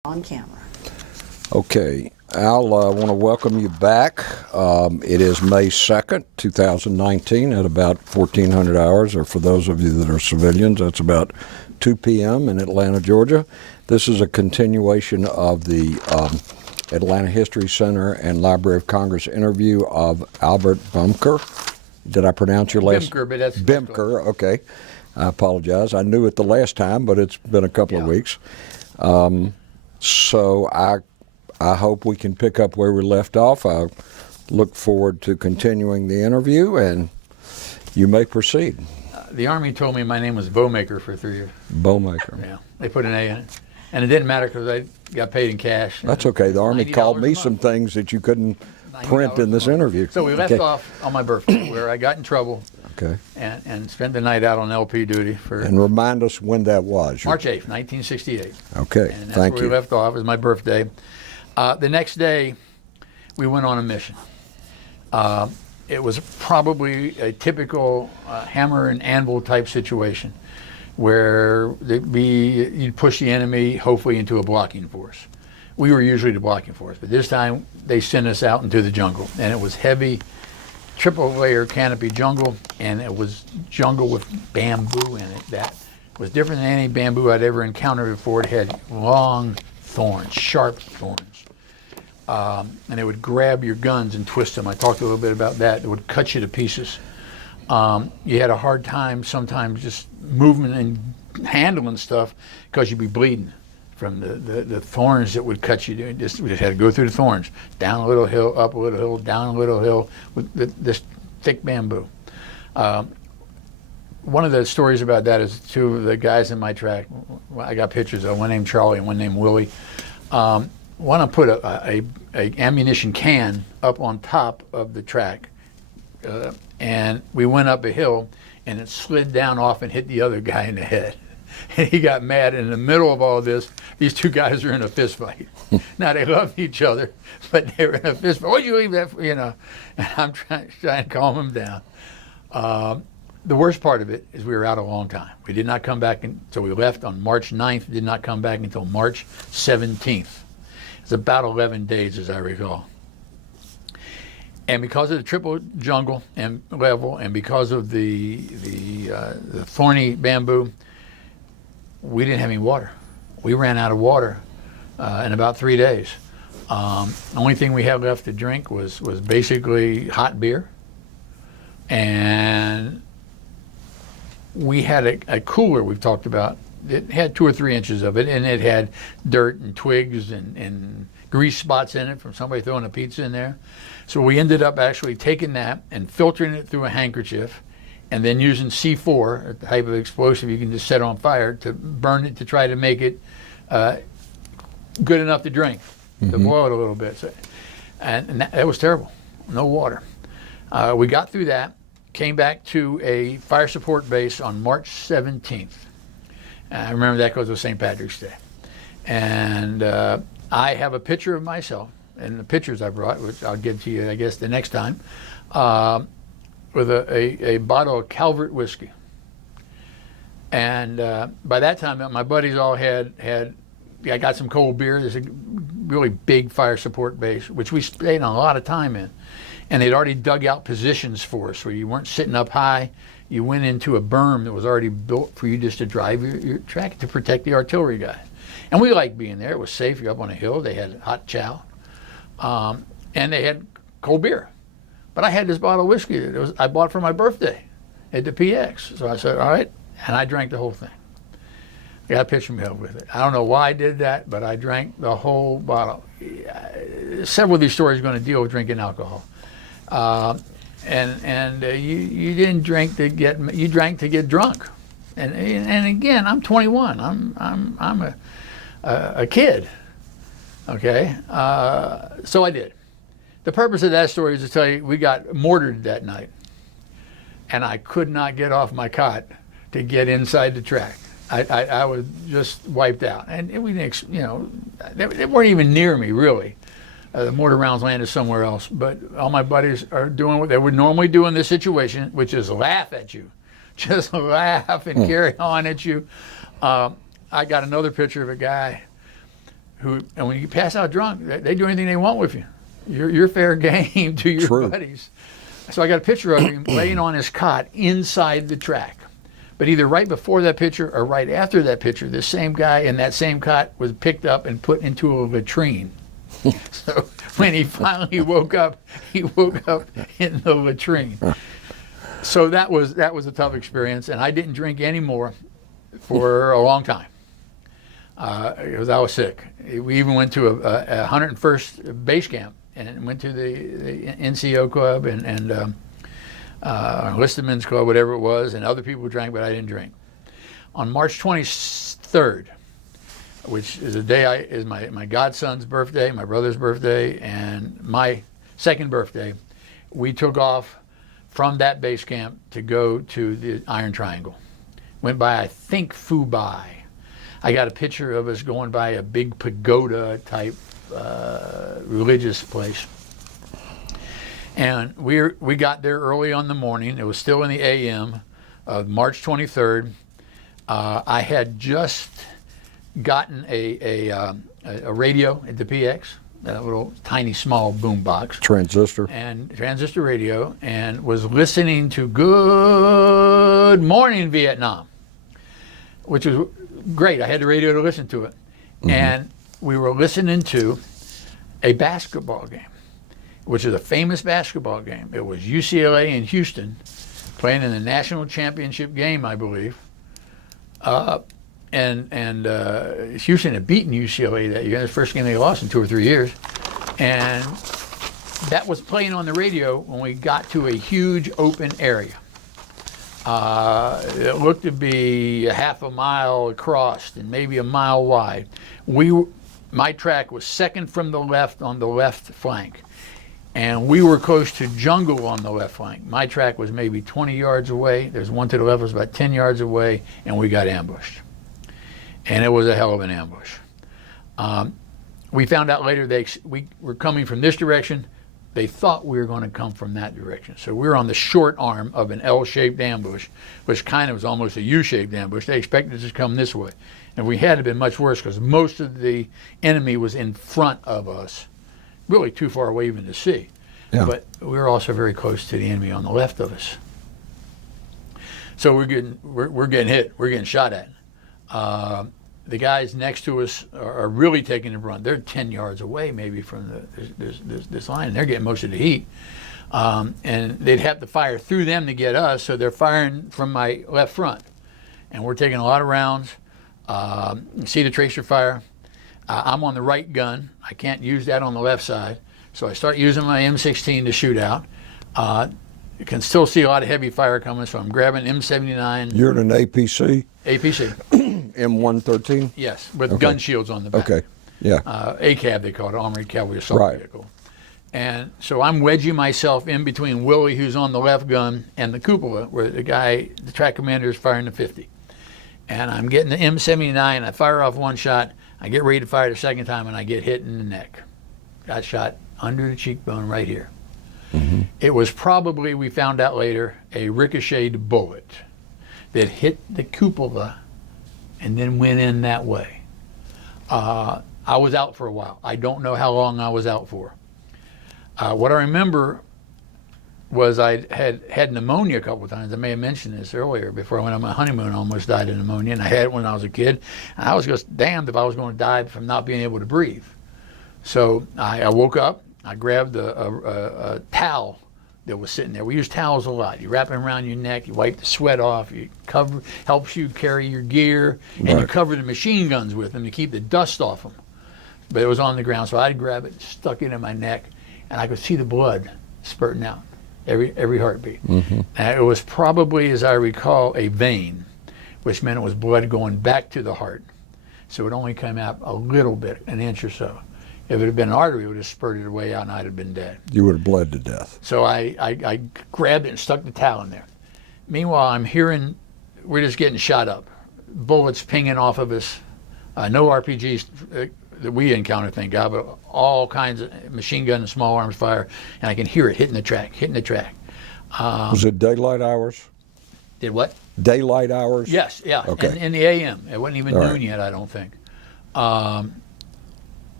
On camera. Okay, Al, I want to welcome you back. It is May 2nd, 2019 at about 1400 hours, or for those of you that are civilians, that's about 2 p.m. in Atlanta, Georgia. This is a continuation of the Atlanta History Center and Library of Congress interview of Albert Boemker. Did I pronounce your last name? Boemker, but that's Boemker, okay. I apologize. I knew it the last time, but it's been a couple of weeks. So I hope we can pick up where we left off. I look forward to continuing the interview, and you may proceed. The Army told me my name was Boemker for 3 years. Boemker. Yeah, they put an A in it. And it didn't matter because I got paid in cash. That's okay. The Army called me some things that you couldn't print in this interview. So we left off on my birthday where I got in trouble. Okay. And spent the night out on LP duty for. And remind us when that was. March 8th, 1968. Okay. And that's Thank where you. we left off. It was my birthday. The next day, we went on a mission. It was probably a typical hammer and anvil type situation, where you'd push the enemy hopefully into a blocking force. We were usually the blocking force, but this time they sent us out into the jungle, and it was heavy, triple layer canopy jungle, and it was jungle with bamboo in it. That was different than any bamboo I'd ever encountered before. It had long thorns, sharp thorns, and it would grab your guns and twist them. I talked a little bit about that. It would cut you to pieces. You had a hard time sometimes just moving and handling stuff because you'd be bleeding from the thorns that would cut you. We just had to go through the thorns, down a little hill, up a little hill, down a little hill with this thick bamboo. One of the stories about that is two of the guys in my track. I got pictures of one named Charlie and one named Willie. One to put a ammunition can up on top of the track, and we went up a hill, and it slid down off and hit the other guy in the head. And he got mad. In the middle of all this, these two guys are in a fist fight. Now, they love each other, but they were in a fist fight. Why'd you leave that for, And I'm trying to calm them down. The worst part of it is we were out a long time. We did not come back, so we left on March 9th, did not come back until March 17th. It's about 11 days, as I recall. And because of the triple jungle and level, and because of the thorny bamboo, we didn't have any water. We ran out of water in about 3 days. The only thing we had left to drink was basically hot beer. And we had a cooler we've talked about. It had 2 or 3 inches of it, and it had dirt and twigs and grease spots in it from somebody throwing a pizza in there. So we ended up actually taking that and filtering it through a handkerchief, and then using C4, a type of explosive you can just set on fire, to burn it to try to make it good enough to drink, to boil it a little bit. So, and that was terrible, no water. We got through that, came back to a fire support base on March 17th. I remember that because it was St. Patrick's Day. And I have a picture of myself, and the pictures I brought, which I'll give to you, I guess, the next time, with a bottle of Calvert whiskey. And by that time, my buddies all I got some cold beer. There's a really big fire support base, which we stayed on a lot of time in. And they'd already dug out positions for us where you weren't sitting up high. You went into a berm that was already built for you just to drive your track to protect the artillery guys. And we liked being there. It was safe. You're up on a hill. They had hot chow. And they had cold beer. But I had this bottle of whiskey that I bought for my birthday at the PX. So I said, all right, and I drank the whole thing. I got a picture of me with it. I don't know why I did that, but I drank the whole bottle. Several of these stories are going to deal with drinking alcohol. You didn't drink to you drank to get drunk. And again, I'm 21. I'm a kid. Okay, so I did. The purpose of that story is to tell you we got mortared that night, and I could not get off my cot to get inside the track. I was just wiped out, and we didn't, they weren't even near me really. The mortar rounds landed somewhere else, but all my buddies are doing what they would normally do in this situation, which is laugh at you, just laugh and carry on at you. I got another picture of a guy and when you pass out drunk, they do anything they want with you. You're fair game to your True. buddies. So I got a picture of him laying on his cot inside the track. But either right before that picture or right after that picture, this same guy in that same cot was picked up and put into a latrine. So when he finally woke up in the latrine. So that was a tough experience, and I didn't drink anymore for a long time because I was sick. We even went to a 101st base camp and went to the NCO club and enlisted men's club, whatever it was, and other people drank, but I didn't drink. On March 23rd, which is a day is my godson's birthday, my brother's birthday, and my second birthday, we took off from that base camp to go to the Iron Triangle. Went by, I think, Phu Bai. I got a picture of us going by a big pagoda type religious place. And we got there early on the morning. It was still in the AM of March 23rd. I had just gotten a radio at the PX, a little tiny small boom box. Transistor Radio, and was listening to Good Morning Vietnam, which was great. I had the radio to listen to it. Mm-hmm. And we were listening to a basketball game, which is a famous basketball game. It was UCLA and Houston playing in the national championship game, I believe. And Houston had beaten UCLA that year. It was the first game they lost in 2 or 3 years. And that was playing on the radio when we got to a huge open area. It looked to be a half a mile across and maybe a mile wide. My track was second from the left on the left flank. And we were close to jungle on the left flank. My track was maybe 20 yards away. There's one to the left that was about 10 yards away, and we got ambushed. And it was a hell of an ambush. We found out later we were coming from this direction. They thought we were going to come from that direction. So we were on the short arm of an L-shaped ambush, which kind of was almost a U-shaped ambush. They expected us to come this way. And we had to have been much worse because most of the enemy was in front of us, really too far away even to see. Yeah. But we were also very close to the enemy on the left of us. So we're getting hit. We're getting shot at. The guys next to us are really taking the brunt. They're 10 yards away maybe from this line, and they're getting most of the heat. And they'd have to fire through them to get us, so they're firing from my left front. And we're taking a lot of rounds. You see the tracer fire. I'm on the right gun. I can't use that on the left side. So I start using my M16 to shoot out. You can still see a lot of heavy fire coming, so I'm grabbing M79. You're in an APC? APC. M113? Yes, with gun shields on the back. Okay, yeah. ACAV, they call it, Armored Cavalry Assault Vehicle. And so I'm wedging myself in between Willie, who's on the left gun, and the cupola, where the track commander is firing the 50. And I'm getting the M79, I fire off one shot, I get ready to fire the second time, and I get hit in the neck. Got shot under the cheekbone right here. Mm-hmm. It was probably, we found out later, a ricocheted bullet that hit the cupola and then went in that way. I was out for a while. I don't know how long I was out for. What I remember was I had pneumonia a couple of times. I may have mentioned this earlier. Before I went on my honeymoon, I almost died of pneumonia, and I had it when I was a kid. And I was just damned if I was going to die from not being able to breathe. So I woke up, I grabbed a towel that was sitting there. We use towels a lot. You wrap it around your neck, you wipe the sweat off, helps you carry your gear, and you cover the machine guns with them to keep the dust off them. But it was on the ground, so I'd grab it, stuck it in my neck, and I could see the blood spurting out every heartbeat. Mm-hmm. And it was probably, as I recall, a vein, which meant it was blood going back to the heart. So it only came out a little bit, an inch or so. If it had been an artery, it would have spurted away out and I'd have been dead. You would have bled to death. So I grabbed it and stuck the towel in there. Meanwhile, I'm hearing, we're just getting shot up. Bullets pinging off of us. No RPGs that we encountered, thank God, but all kinds of machine gun and small arms fire. And I can hear it hitting the track. Was it daylight hours? Did what? Daylight hours? Yes, yeah. Okay. In the AM. It wasn't even noon yet, I don't think.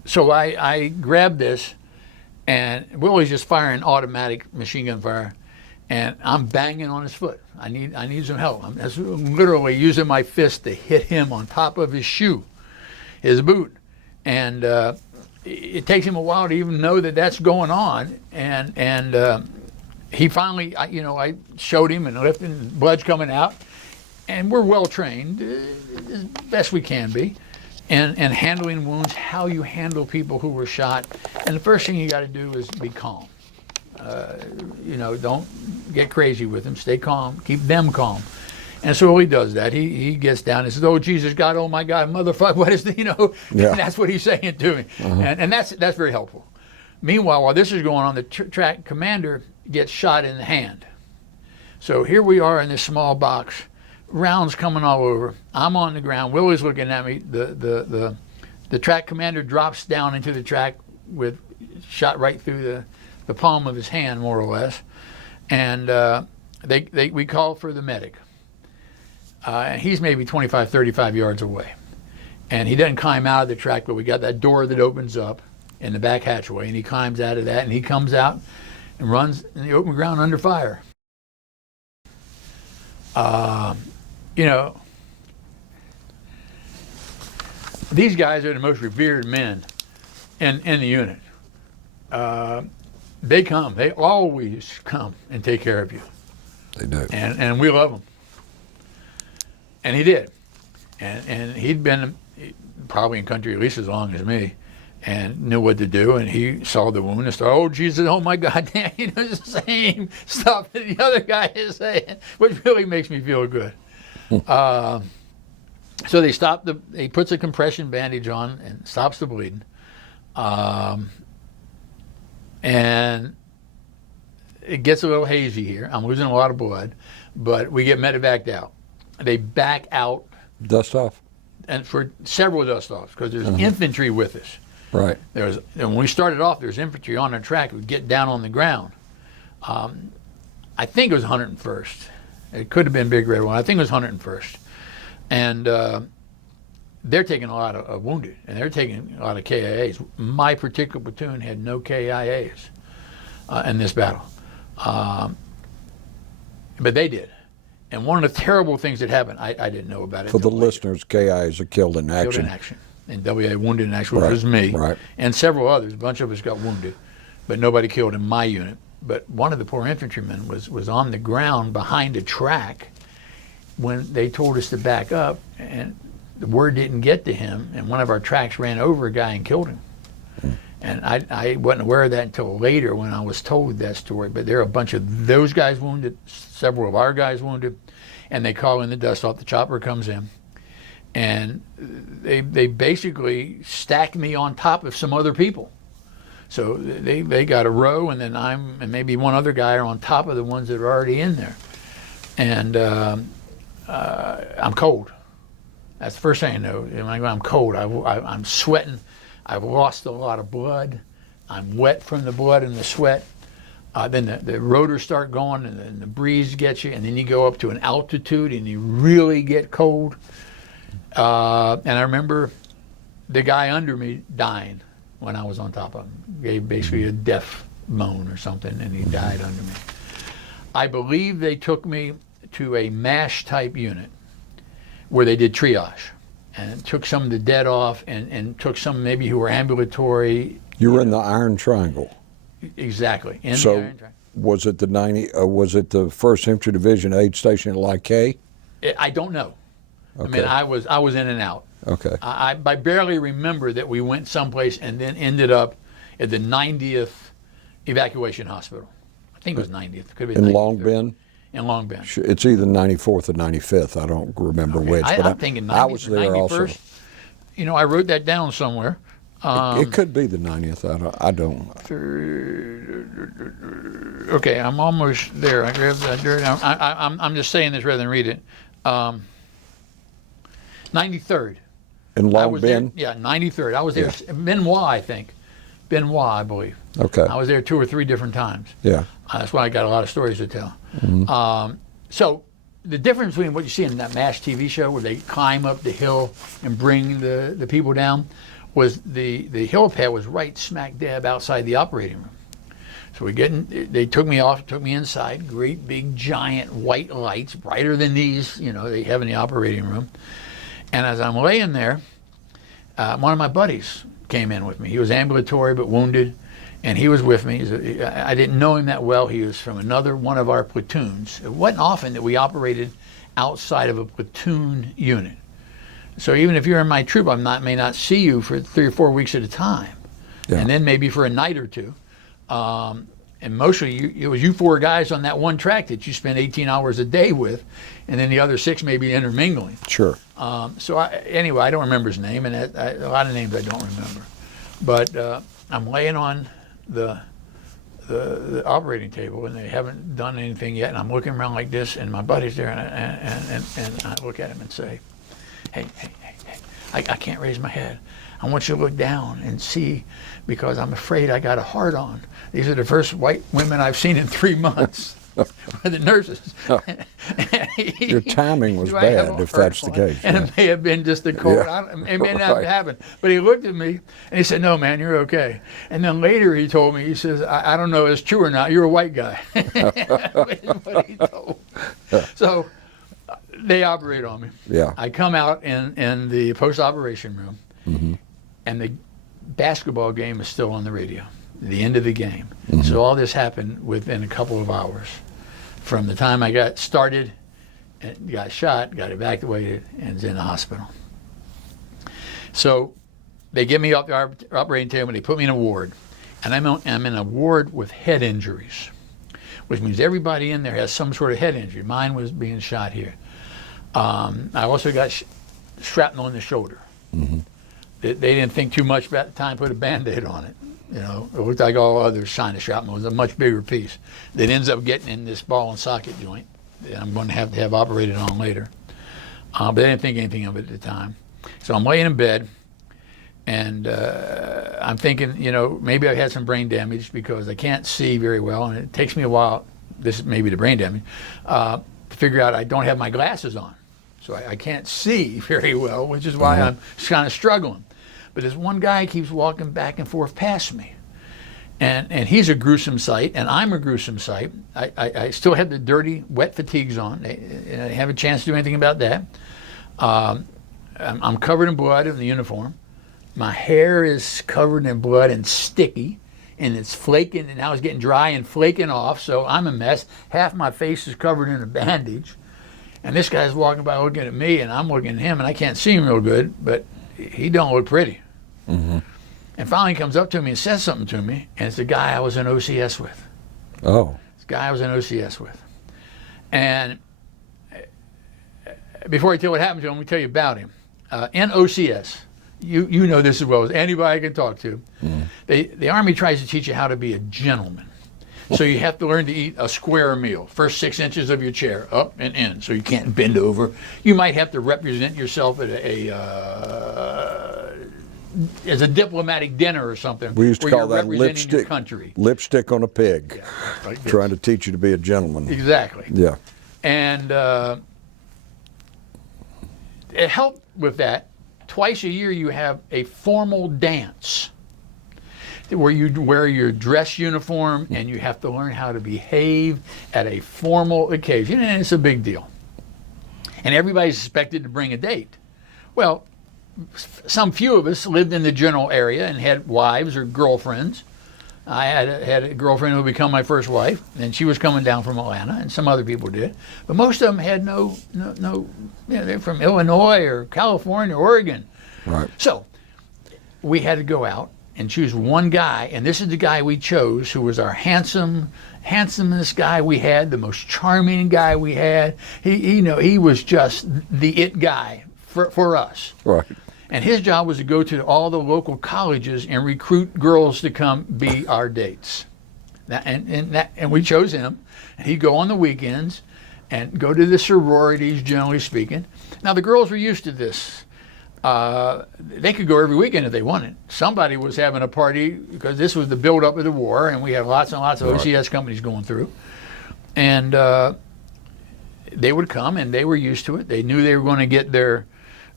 So I grabbed this, and Willie's just firing automatic machine gun fire, and I'm banging on his foot. I need some help. I'm literally using my fist to hit him on top of his shoe, his boot, and it takes him a while to even know that that's going on, and he finally, I showed him and lifting, blood's coming out, and we're well trained as best we can be. And handling wounds, how you handle people who were shot. And the first thing you got to do is be calm. Don't get crazy with them. Stay calm. Keep them calm. And so he does that. He gets down and says, "Oh, Jesus God, oh my God, motherfucker, what is the," Yeah. And that's what he's saying to me. And that's very helpful. Meanwhile, while this is going on, the track commander gets shot in the hand. So here we are in this small box. Rounds coming all over. I'm on the ground. Willie's looking at me. The track commander drops down into the track with shot right through the palm of his hand, more or less. And we call for the medic. He's maybe 25, 35 yards away. And he doesn't climb out of the track, but we got that door that opens up in the back hatchway, and he climbs out of that, and he comes out and runs in the open ground under fire. These guys are the most revered men in the unit. They always come and take care of you. They do. And we love them. And he did. And he'd been probably in country at least as long as me, and knew what to do, and he saw the wound and started, "Oh Jesus, oh my God," the same stuff that the other guy is saying, which really makes me feel good. So he puts a compression bandage on and stops the bleeding. And it gets a little hazy here. I'm losing a lot of blood, but we get medevaced out. They back out. Dust off. And for several dust offs, because there's infantry with us. Right. And when we started off, there's infantry on the track. We'd get down on the ground. I think it was 101st. It could have been Big Red One. I think it was 101st. And they're taking a lot of wounded, and they're taking a lot of KIAs. My particular platoon had no KIAs in this battle. But they did. And one of the terrible things that happened, I didn't know about it. For the listeners, KIAs are killed in action. Killed in action. And WA wounded in action, which was me. Right. And several others. A bunch of us got wounded. But nobody killed in my unit. But one of the poor infantrymen was on the ground behind a track when they told us to back up, and the word didn't get to him, and one of our tracks ran over a guy and killed him. And I wasn't aware of that until later when I was told that story. But there are a bunch of those guys wounded, several of our guys wounded, and they call in the dust off. The chopper comes in, and they basically stacked me on top of some other people. So they got a row, and then and maybe one other guy are on top of the ones that are already in there. And I'm cold. That's the first thing I know. I'm cold. I'm sweating. I've lost a lot of blood. I'm wet from the blood and the sweat. Then the rotors start going, and then the breeze gets you, and then you go up to an altitude, and you really get cold. And I remember the guy under me dying when I was on top of him. Gave basically a death moan or something, and he died under me. I believe they took me to a MASH type unit where they did triage and took some of the dead off, and took some maybe who were ambulatory. You were in the Iron Triangle. Exactly. In So the Iron Triangle. was it the 1st Infantry Division aid station at Like K? I don't know. Okay. I mean, I was in and out. Okay. I barely remember that we went someplace and then ended up at the 90th Evacuation Hospital. I think it was 90th. Could have been In 93rd. Long Bend? In Long Bend. It's either 94th or 95th. I don't remember which. But I'm thinking 90th I was or there 91st. also. You know, I wrote that down somewhere. It could be the 90th. I don't. Okay, I'm almost there. I grabbed that dirt. I'm just saying this rather than read it. 93rd. In I Long was Bend? there, 93rd. I was there. Yeah. Benoit, I think. Benoit, I believe. Okay. I was there 2 or 3 different times. Yeah. That's why I got a lot of stories to tell. So the difference between what you see in that MASH TV show where they climb up the hill and bring the people down, was the helipad was right smack dab outside the operating room. So we get in, they took me inside, great big giant white lights, brighter than these, they have in the operating room. And as I'm laying there, one of my buddies came in with me. He was ambulatory but wounded, and he was with me. I didn't know him that well. He was from another one of our platoons. It wasn't often that we operated outside of a platoon unit. So even if you're in my troop, may not see you for 3 or 4 weeks at a time, and then maybe for a night or two. And mostly it was you 4 guys on that one track that you spent 18 hours a day with, and then the other 6 maybe intermingling. Sure. So anyway, I don't remember his name, and a lot of names I don't remember. But I'm laying on the operating table, and they haven't done anything yet, and I'm looking around like this, and my buddy's there, and I look at him and say, hey, I can't raise my head. I want you to look down and see, because I'm afraid I got a hard-on. These are the first white women I've seen in 3 months. The nurses. Your timing was bad, if that's the case. And it may have been just the cold. It may not have happened. But he looked at me and he said, "No, man, you're okay." And then later he told me, he says, I don't know if it's true or not, you're a white guy. What he told. So they operate on me. Yeah. I come out in the post-operation room, and the basketball game is still on the radio. The end of the game. So all this happened within a couple of hours from the time I got started, and got shot, got evacuated, and was in the hospital. So they get me off the operating table, and they put me in a ward, and I'm in a ward with head injuries, which means everybody in there has some sort of head injury. Mine was being shot here. I also got shrapnel in the shoulder. They didn't think too much about the time, put a Band-Aid on it. It looked like all other sign of shrapnel. It was a much bigger piece that ends up getting in this ball and socket joint that I'm going to have operated on later. But they didn't think anything of it at the time. So I'm laying in bed, and I'm thinking, maybe I had some brain damage because I can't see very well, and it takes me a while, this is maybe the brain damage, to figure out I don't have my glasses on. So I can't see very well, which is why I'm kind of struggling. But this one guy keeps walking back and forth past me. And he's a gruesome sight, and I'm a gruesome sight. I still have the dirty, wet fatigues on. I haven't a chance to do anything about that. I'm covered in blood in the uniform. My hair is covered in blood and sticky, and it's flaking, and now it's getting dry and flaking off, so I'm a mess. Half my face is covered in a bandage. And this guy's walking by looking at me, and I'm looking at him, and I can't see him real good, but he don't look pretty. And finally he comes up to me and says something to me, and it's the guy I was in OCS with. Oh. It's the guy I was in OCS with. And before I tell you what happened to him, let me tell you about him. In OCS, you know this as well as anybody I can talk to, the Army tries to teach you how to be a gentleman. So you have to learn to eat a square meal. First 6 inches of your chair, up and in, so you can't bend over. You might have to represent yourself at as a diplomatic dinner or something. We used to call that lipstick. Lipstick on a pig. Yeah, like trying to teach you to be a gentleman. Exactly. Yeah. And it helped with that. Twice a year you have a formal dance where you wear your dress uniform and you have to learn how to behave at a formal occasion, and it's a big deal. And everybody's expected to bring a date. Well, some few of us lived in the general area and had wives or girlfriends. I had a girlfriend who would become my first wife, and she was coming down from Atlanta, and some other people did. But most of them had no they're from Illinois or California or Oregon. Right. So we had to go out and choose one guy, and this is the guy we chose, who was our handsomest guy we had, the most charming guy we had. He was just the it guy for us. Right. And his job was to go to all the local colleges and recruit girls to come be our dates. And we chose him. And he'd go on the weekends and go to the sororities, generally speaking. Now, the girls were used to this. They could go every weekend if they wanted. Somebody was having a party because this was the build-up of the war, and we had lots and lots of OCS companies going through. And they would come, and they were used to it. They knew they were going to get their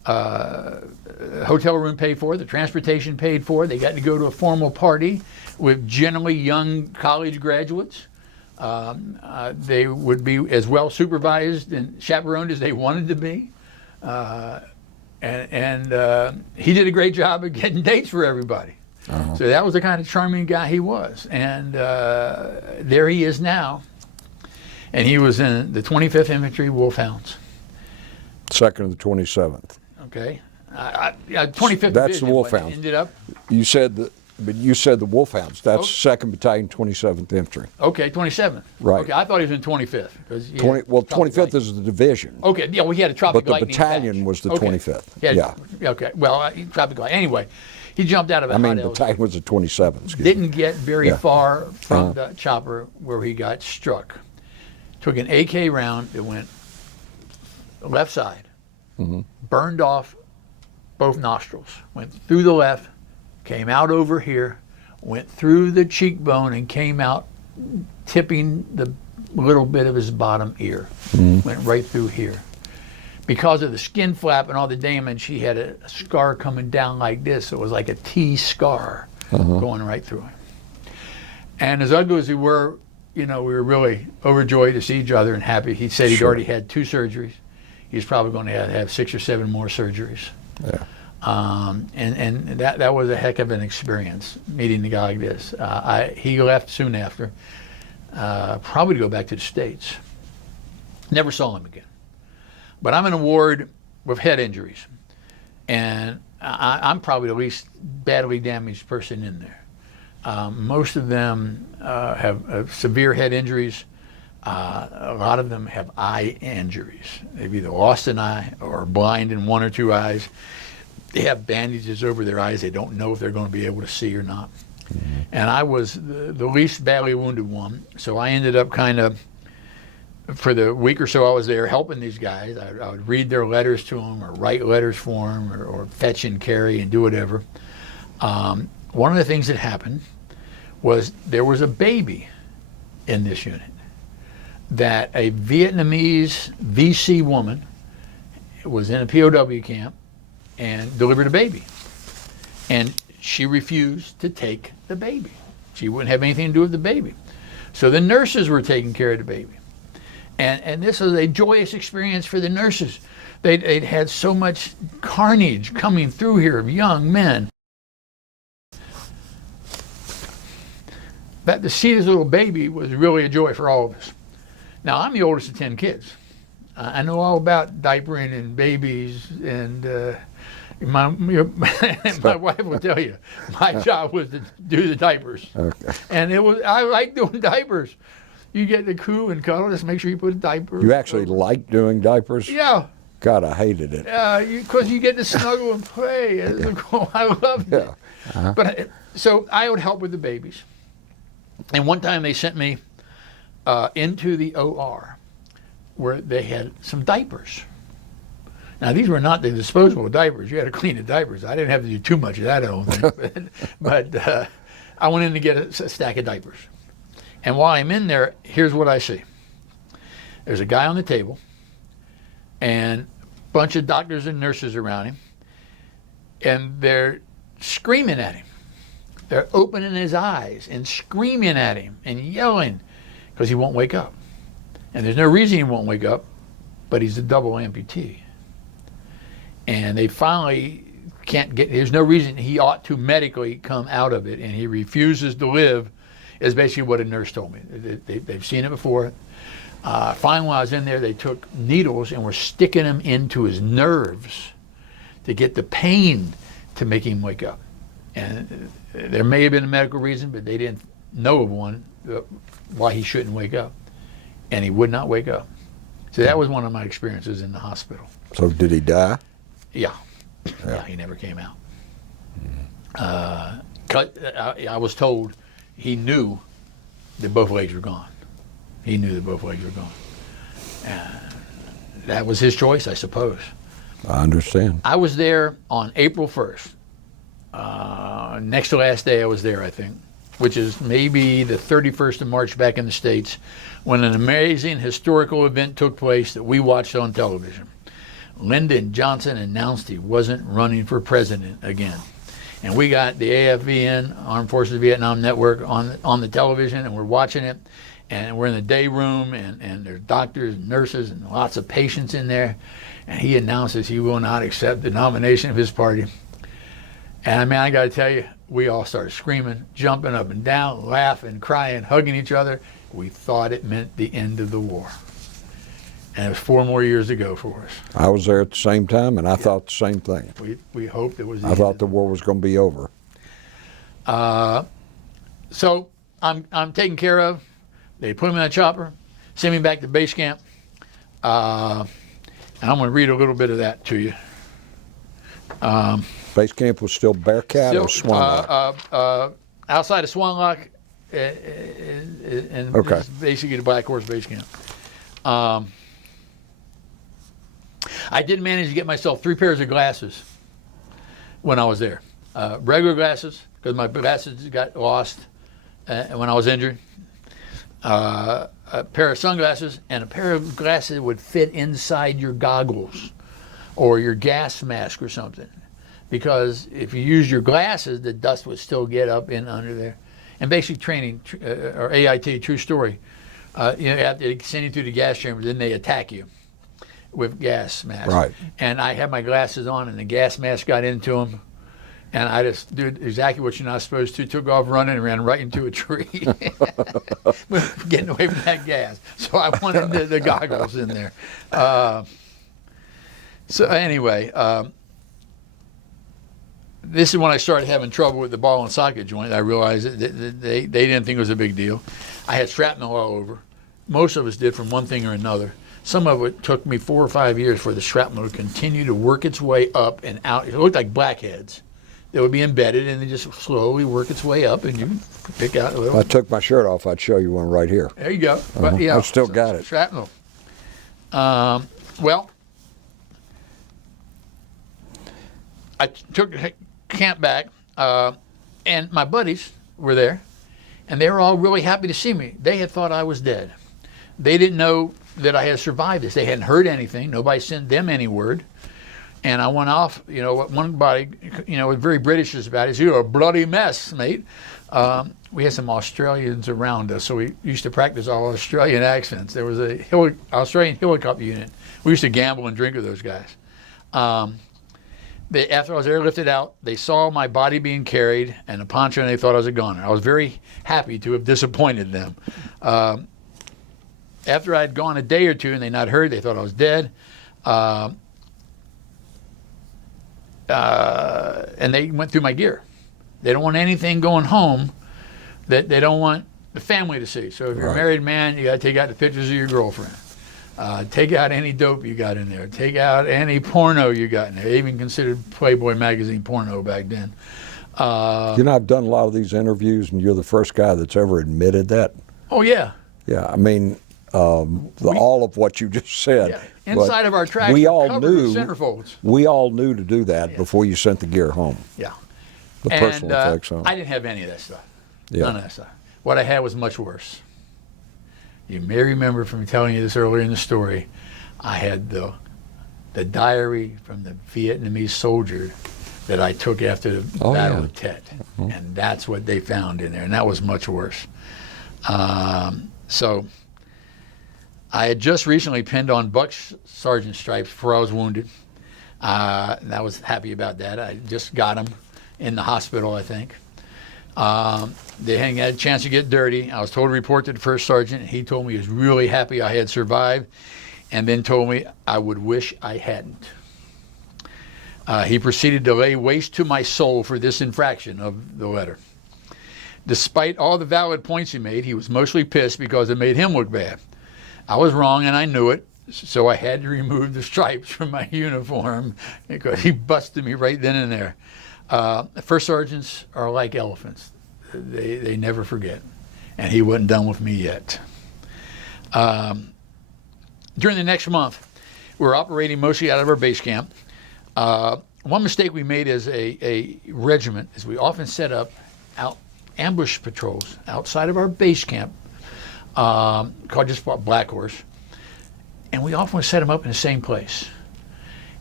hotel room paid for, the transportation paid for. They got to go to a formal party with generally young college graduates. They would be as well supervised and chaperoned as they wanted to be. And he did a great job of getting dates for everybody. Uh-huh. So that was the kind of charming guy he was. And there he is now. And he was in the 25th Infantry Wolfhounds. Second of the 27th. Okay. 25th That's Division, the Wolfhounds. Ended up. You said the Wolfhounds. That's 2nd Battalion, 27th Infantry. Okay, 27th. Right. Okay, I thought he was in 25th. 25th is the division. Okay, yeah, well, he had a Tropic Lightning. But the Lightning battalion was the okay. 25th. Yeah. Okay, well, Tropic Lightning. Anyway, he jumped out of a hot battalion was the 27th. Didn't get very far from the chopper where he got struck. Took an AK round that went left side, burned off both nostrils, went through the left, came out over here, went through the cheekbone and came out tipping the little bit of his bottom ear. Went right through here. Because of the skin flap and all the damage, he had a scar coming down like this. It was like a T scar going right through him. And as ugly as we were, we were really overjoyed to see each other and happy. He said he'd already had 2 surgeries. He's probably going to have 6 or 7 more surgeries. Yeah. And that was a heck of an experience, meeting a guy like this. He left soon after, probably to go back to the States. Never saw him again. But I'm in a ward with head injuries, and I'm probably the least badly damaged person in there. Most of them have severe head injuries. A lot of them have eye injuries. They've either lost an eye or are blind in 1 or 2 eyes. They have bandages over their eyes. They don't know if they're going to be able to see or not. And I was the least badly wounded one, so I ended up kind of, for the week or so I was there helping these guys. I would read their letters to them or write letters for them or fetch and carry and do whatever. One of the things that happened was there was a baby in this unit that a Vietnamese VC woman was in a POW camp and delivered a baby. And she refused to take the baby. She wouldn't have anything to do with the baby. So the nurses were taking care of the baby. And this was a joyous experience for the nurses. They'd had so much carnage coming through here of young men. That to see this little baby was really a joy for all of us. Now, I'm the oldest of 10 kids. I know all about diapering and babies, and my wife will tell you, my job was to do the diapers. Okay. And I like doing diapers. You get the crew and cuddle, just make sure you put a diaper. You actually like doing diapers? Yeah. God, I hated it. Because you get to snuggle and play. I loved it. But so I would help with the babies. And one time they sent me into the OR where they had some diapers. Now, these were not the disposable diapers. You had to clean the diapers. I didn't have to do too much of that, I don't think. But I went in to get a stack of diapers. And while I'm in there, here's what I see. There's a guy on the table and a bunch of doctors and nurses around him, and they're screaming at him. They're opening his eyes and screaming at him and yelling because he won't wake up. And there's no reason he won't wake up, but he's a double amputee. And they finally can't get, there's no reason he ought to medically come out of it, and he refuses to live, is basically what a nurse told me. They've seen it before. Finally, while I was in there, they took needles and were sticking them into his nerves to get the pain to make him wake up. And there may have been a medical reason, but they didn't know of one, why he shouldn't wake up. And he would not wake up. So that was one of my experiences in the hospital. So did he die? Yeah. Yeah, he never came out. I was told he knew that both legs were gone. He knew that both legs were gone. That was his choice, I suppose. I understand. I was there on April 1st. Next to last day I was there, I think, which is maybe the 31st of March back in the States, when an amazing historical event took place that we watched on television. Lyndon Johnson announced he wasn't running for president again. And we got the AFVN, Armed Forces of Vietnam Network, on the television, and we're watching it. And we're in the day room, and there's doctors and nurses and lots of patients in there. And he announces he will not accept the nomination of his party. And I mean, I got to tell you, we all started screaming, jumping up and down, laughing, crying, hugging each other. We thought it meant the end of the war. And it was 4 more years to go for us. I was there at the same time, and I thought the same thing. We hoped it was the I thought the war was going to be over. So I'm taken care of. They put him in a chopper, send me back to base camp. And I'm going to read a little bit of that to you. Base camp was still Bearcat or Swan Rock? Outside of Swan Rock, and Okay. it's basically the Black Horse base camp. I did manage to get myself 3 pairs of glasses when I was there. Regular glasses, because my glasses got lost when I was injured. A pair of sunglasses, and a pair of glasses that would fit inside your goggles or your gas mask or something. Because if you use your glasses, the dust would still get up in under there. And basic training, or AIT, true story, after they send you through the gas chamber, then they attack you with gas masks. Right. And I had my glasses on, and the gas mask got into them. And I just did exactly what you're not supposed to. Took off running and ran right into a tree, getting away from that gas. So I wanted the goggles in there. So anyway, this is when I started having trouble with the ball and socket joint. I realized that they didn't think it was a big deal. I had shrapnel all over. Most of us did from one thing or another. Some of it took me 4 or 5 years for the shrapnel to continue to work its way up and out. It looked like blackheads. They would be embedded, and they just slowly work its way up, and you pick out a little. If I took my shirt off, I'd show you one right here. There you go. But, yeah, I've still got it. Shrapnel. Well, I took camp back, and my buddies were there, and they were all really happy to see me. They had thought I was dead. They didn't know that I had survived this. They hadn't heard anything. Nobody sent them any word. And I went off, one buddy, was very British about it. You're a bloody mess, mate. We had some Australians around us, so we used to practice all Australian accents. There was a Australian helicopter unit. We used to gamble and drink with those guys. After I was airlifted out, they saw my body being carried and a poncho, and they thought I was a goner. I was very happy to have disappointed them. After I had gone a day or two and they not heard, they thought I was dead. And they went through my gear. They don't want anything going home that they don't want the family to see. So if you're a married man, you got to take out the pictures of your girlfriend. Take out any dope you got in there. Take out any porno you got in there. They even considered Playboy magazine porno back then. I've done a lot of these interviews, and you're the first guy that's ever admitted that. Oh, yeah. Yeah, I mean, all of what you just said. Yeah. Inside of our tracks, we all covered knew with centerfolds. We all knew to do that before you sent the gear home. Yeah. The personal effects on. I didn't have any of that stuff. Yeah. None of that stuff. What I had was much worse. You may remember from telling you this earlier in the story, I had the diary from the Vietnamese soldier that I took after the Battle of Tet. Mm-hmm. And that's what they found in there, and that was much worse. So I had just recently pinned on Buck Sergeant stripes before I was wounded. And I was happy about that. I just got them in the hospital, I think. They hadn't had a chance to get dirty. I was told to report to the first sergeant. He told me he was really happy I had survived, and then told me I would wish I hadn't. He proceeded to lay waste to my soul for this infraction of the letter. Despite all the valid points he made, he was mostly pissed because it made him look bad. I was wrong, and I knew it, so I had to remove the stripes from my uniform because he busted me right then and there. First sergeants are like elephants. They never forget. And he wasn't done with me yet. During the next month, we were operating mostly out of our base camp. One mistake we made as a regiment is we often set up ambush patrols outside of our base camp, called just Black Horse. And we often set them up in the same place.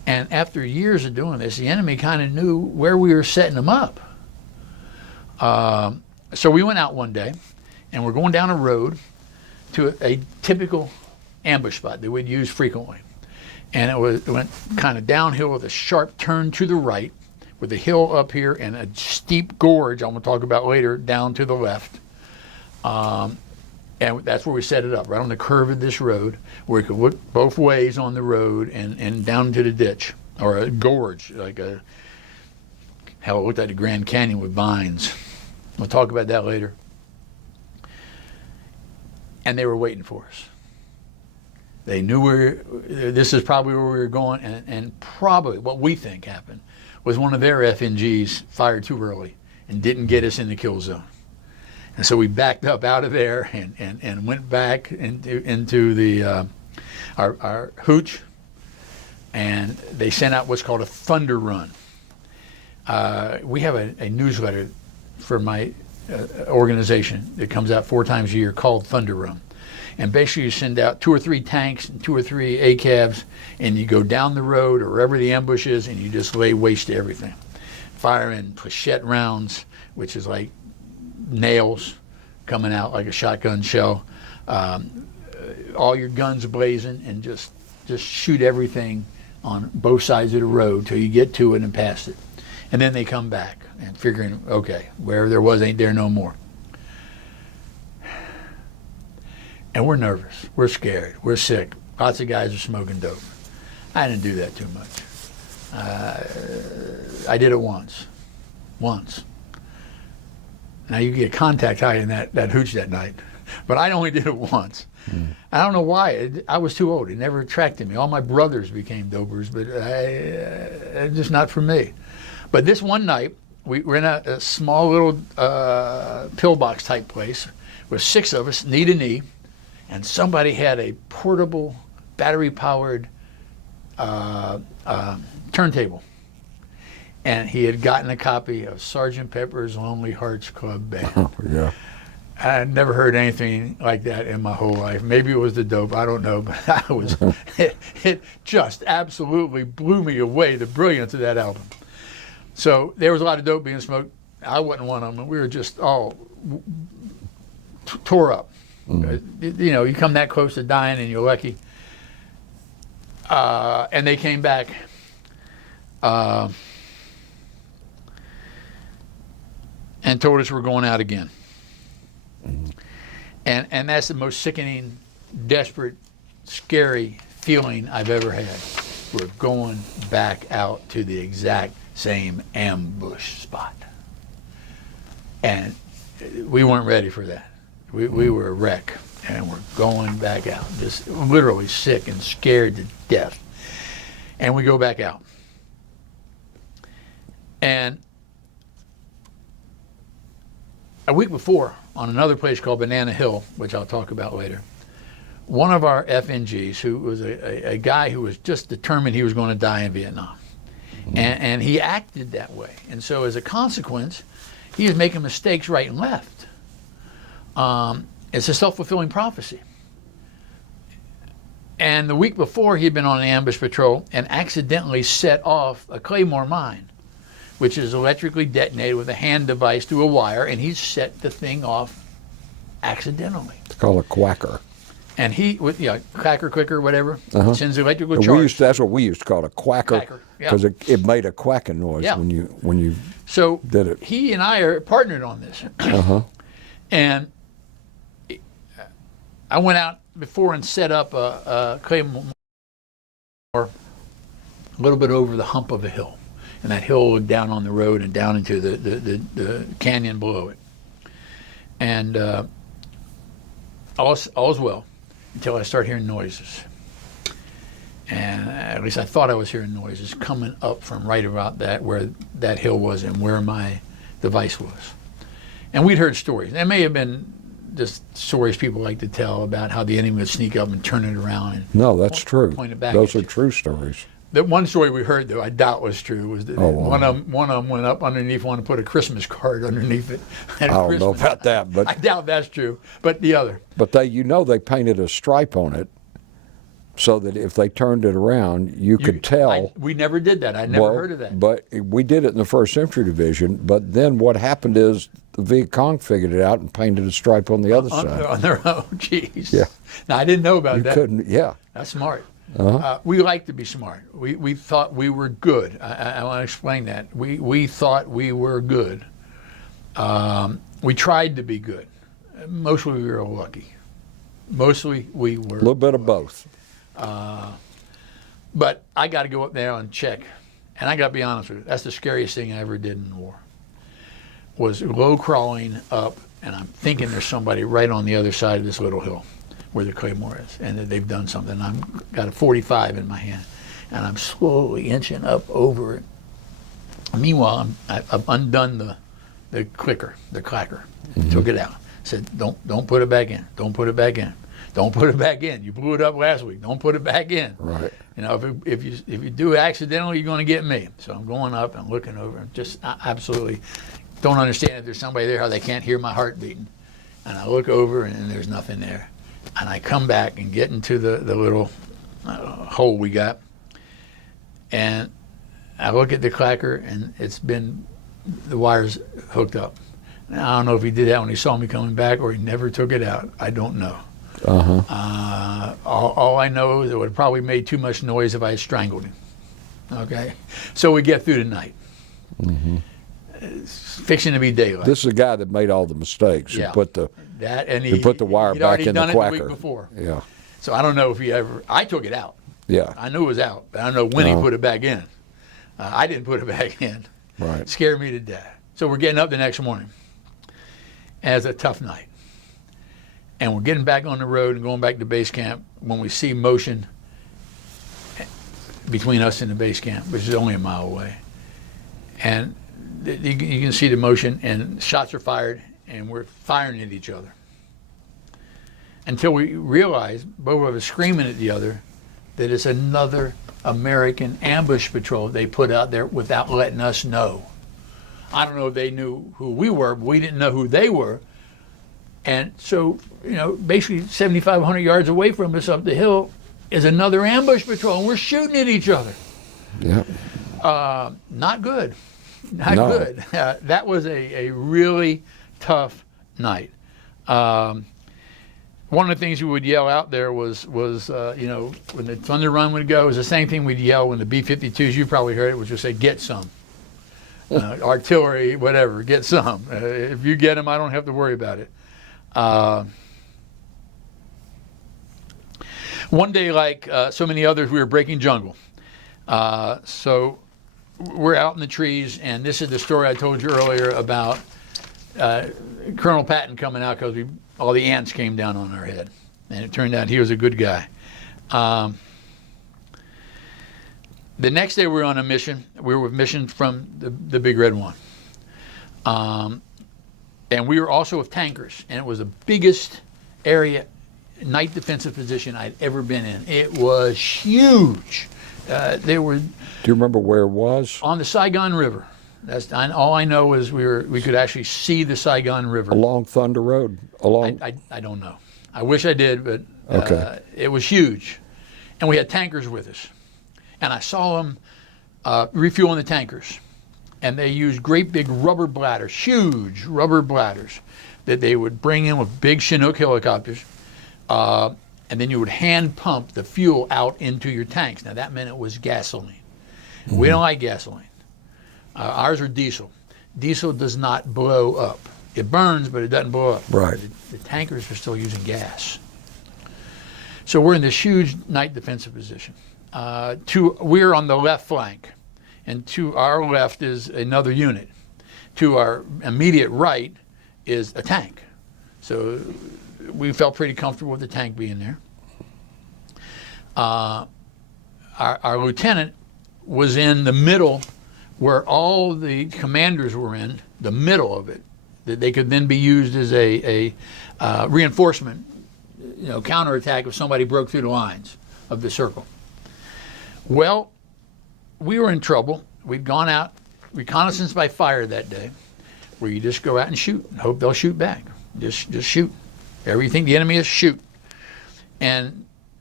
And after years of doing this, the enemy kind of knew where we were setting them up. So we went out one day, and we're going down a road to a typical ambush spot that we'd use frequently. And it went kind of downhill with a sharp turn to the right, with a hill up here and a steep gorge, I'm going to talk about later, down to the left. And that's where we set it up, right on the curve of this road, where you could look both ways on the road and down into the ditch, or a gorge, like how it looked like the Grand Canyon with vines. We'll talk about that later. And they were waiting for us. They knew this is probably where we were going, and probably what we think happened was one of their FNGs fired too early and didn't get us in the kill zone. And so we backed up out of there and went back into the our hooch, and they sent out what's called a thunder run. We have a newsletter for my organization that comes out 4 times a year called Thunder Run. And basically you send out 2 or 3 tanks and 2 or 3 ACAVs, and you go down the road or wherever the ambush is, and you just lay waste to everything. Firing Plachette rounds, which is like nails coming out like a shotgun shell. All your guns blazing, and just shoot everything on both sides of the road till you get to it and past it. And then they come back and figuring, okay, where there was ain't there no more. And we're nervous, we're scared, we're sick. Lots of guys are smoking dope. I didn't do that too much. I did it once. Now you get contact high in that hooch that night, but I only did it once. I don't know why. I was too old. It never attracted me. All my brothers became dopers, but just not for me. But this one night, we were in a small little pillbox type place with 6 of us, knee to knee, and somebody had a portable, battery-powered turntable. And he had gotten a copy of Sgt. Pepper's Lonely Hearts Club Band. Oh, yeah. I had never heard anything like that in my whole life. Maybe it was the dope, I don't know, but it just absolutely blew me away, the brilliance of that album. So there was a lot of dope being smoked. I wasn't one of them. We were just all tore up. You know, you come that close to dying and you're lucky. And they came back. And told us we're going out again. And that's the most sickening, desperate, scary feeling I've ever had. We're going back out to the exact same ambush spot. And we weren't ready for that. We were a wreck, and we're going back out, just literally sick and scared to death. And we go back out. And a week before, on another place called Banana Hill, which I'll talk about later, one of our FNGs, who was a guy who was just determined he was going to die in Vietnam, and he acted that way. And so as a consequence, he was making mistakes right and left. It's a self-fulfilling prophecy. And the week before, he had been on an ambush patrol and accidentally set off a Claymore Mine, which is electrically detonated with a hand device through a wire, and he set the thing off accidentally. It's called a quacker. And he, quacker, clicker, whatever, sends electrical charge. That's what we used to call it, a quacker, because yeah. it made a quacking noise when you so did it. He and I are partnered on this. And I went out before and set up a Claymore a little bit over the hump of a hill. And that hill looked down on the road and down into the canyon below it. And all's well until I start hearing noises. And at least I thought I was hearing noises coming up from right about where that hill was and where my device was. And we'd heard stories. There may have been just stories people like to tell about how the enemy would sneak up and turn it around. And no, that's true. Point it back. Those are true stories. The one story we heard, though, I doubt was true, was that one of them went up underneath one and put a Christmas card underneath it. I don't know about that, but I doubt that's true. But the other. But they painted a stripe on it so that if they turned it around, you could tell. We never did that. I never heard of that. But we did it in the 1st Infantry Division. But then what happened is the Viet Cong figured it out and painted a stripe on the other side. On their own, jeez. Yeah. Now, I didn't know about that. You couldn't, yeah. That's smart. We like to be smart. We thought we were good. I want to explain that. We thought we were good. We tried to be good. Mostly we were lucky. Mostly we were. A little bit of both. But I got to go up there and check. And I got to be honest with you, that's the scariest thing I ever did in the war. Was low crawling up, and I'm thinking there's somebody right on the other side of this little hill where the Claymore is, and that they've done something. I've got a 45 in my hand, and I'm slowly inching up over it. Meanwhile, I've undone the clicker, the clacker, took it out. Said, don't put it back in. Don't put it back in. Don't put it back in. You blew it up last week. Don't put it back in. Right. You know, if you do it accidentally, you're going to get me. So I'm going up and looking over, and just absolutely don't understand if there's somebody there how they can't hear my heart beating. And I look over, and there's nothing there. And I come back and get into the little hole we got, and I look at the clacker, and the wire's hooked up. Now, I don't know if he did that when he saw me coming back or he never took it out. I don't know. All I know is it would have probably made too much noise if I had strangled him. Okay? So we get through the night. It's fixing to be daylight. This is the guy that made all the mistakes. Yeah. He put the wire he'd back already in the done it quacker. the week before. Yeah. So I don't know if I took it out. Yeah. I knew it was out, but I don't know when he put it back in. I didn't put it back in. Right. It scared me to death. So we're getting up the next morning. And it's a tough night. And we're getting back on the road and going back to base camp when we see motion between us and the base camp, which is only a mile away. And you can see the motion, and shots are fired, and we're firing at each other. Until we realize, both of us screaming at the other, that it's another American ambush patrol they put out there without letting us know. I don't know if they knew who we were, but we didn't know who they were. And so, basically 7,500 yards away from us up the hill is another ambush patrol, and we're shooting at each other. Yeah. Not good. Not good. That was a really tough night. One of the things we would yell out there was when the Thunder Run would go, it was the same thing we'd yell when the B-52s, you probably heard it, would just say, get some. Artillery, whatever, get some. If you get them, I don't have to worry about it. One day, like so many others, we were breaking jungle. So we're out in the trees, and this is the story I told you earlier about Colonel Patton coming out because all the ants came down on our head. And it turned out he was a good guy. The next day we were on a mission. We were with mission from the Big Red One. And we were also with tankers. And it was the biggest area, night defensive position I'd ever been in. It was huge. They were. Do you remember where it was? On the Saigon River. All I know is we could actually see the Saigon River. Along Thunder Road? I don't know. I wish I did, but okay. It was huge. And we had tankers with us. And I saw them refueling the tankers. And they used great big rubber bladders, huge rubber bladders, that they would bring in with big Chinook helicopters. And then you would hand pump the fuel out into your tanks. Now that meant it was gasoline. Mm-hmm. We don't like gasoline. Ours are diesel. Diesel does not blow up. It burns, but it doesn't blow up. Right. The tankers are still using gas. So we're in this huge night defensive position. We're on the left flank, and to our left is another unit. To our immediate right is a tank. So we felt pretty comfortable with the tank being there. Our lieutenant was in the middle where all the commanders were in, the middle of it, that they could then be used as a reinforcement, counterattack if somebody broke through the lines of the circle. Well, we were in trouble. We'd gone out reconnaissance by fire that day, where you just go out and shoot and hope they'll shoot back. Just shoot. Wherever you think the enemy is, shoot. And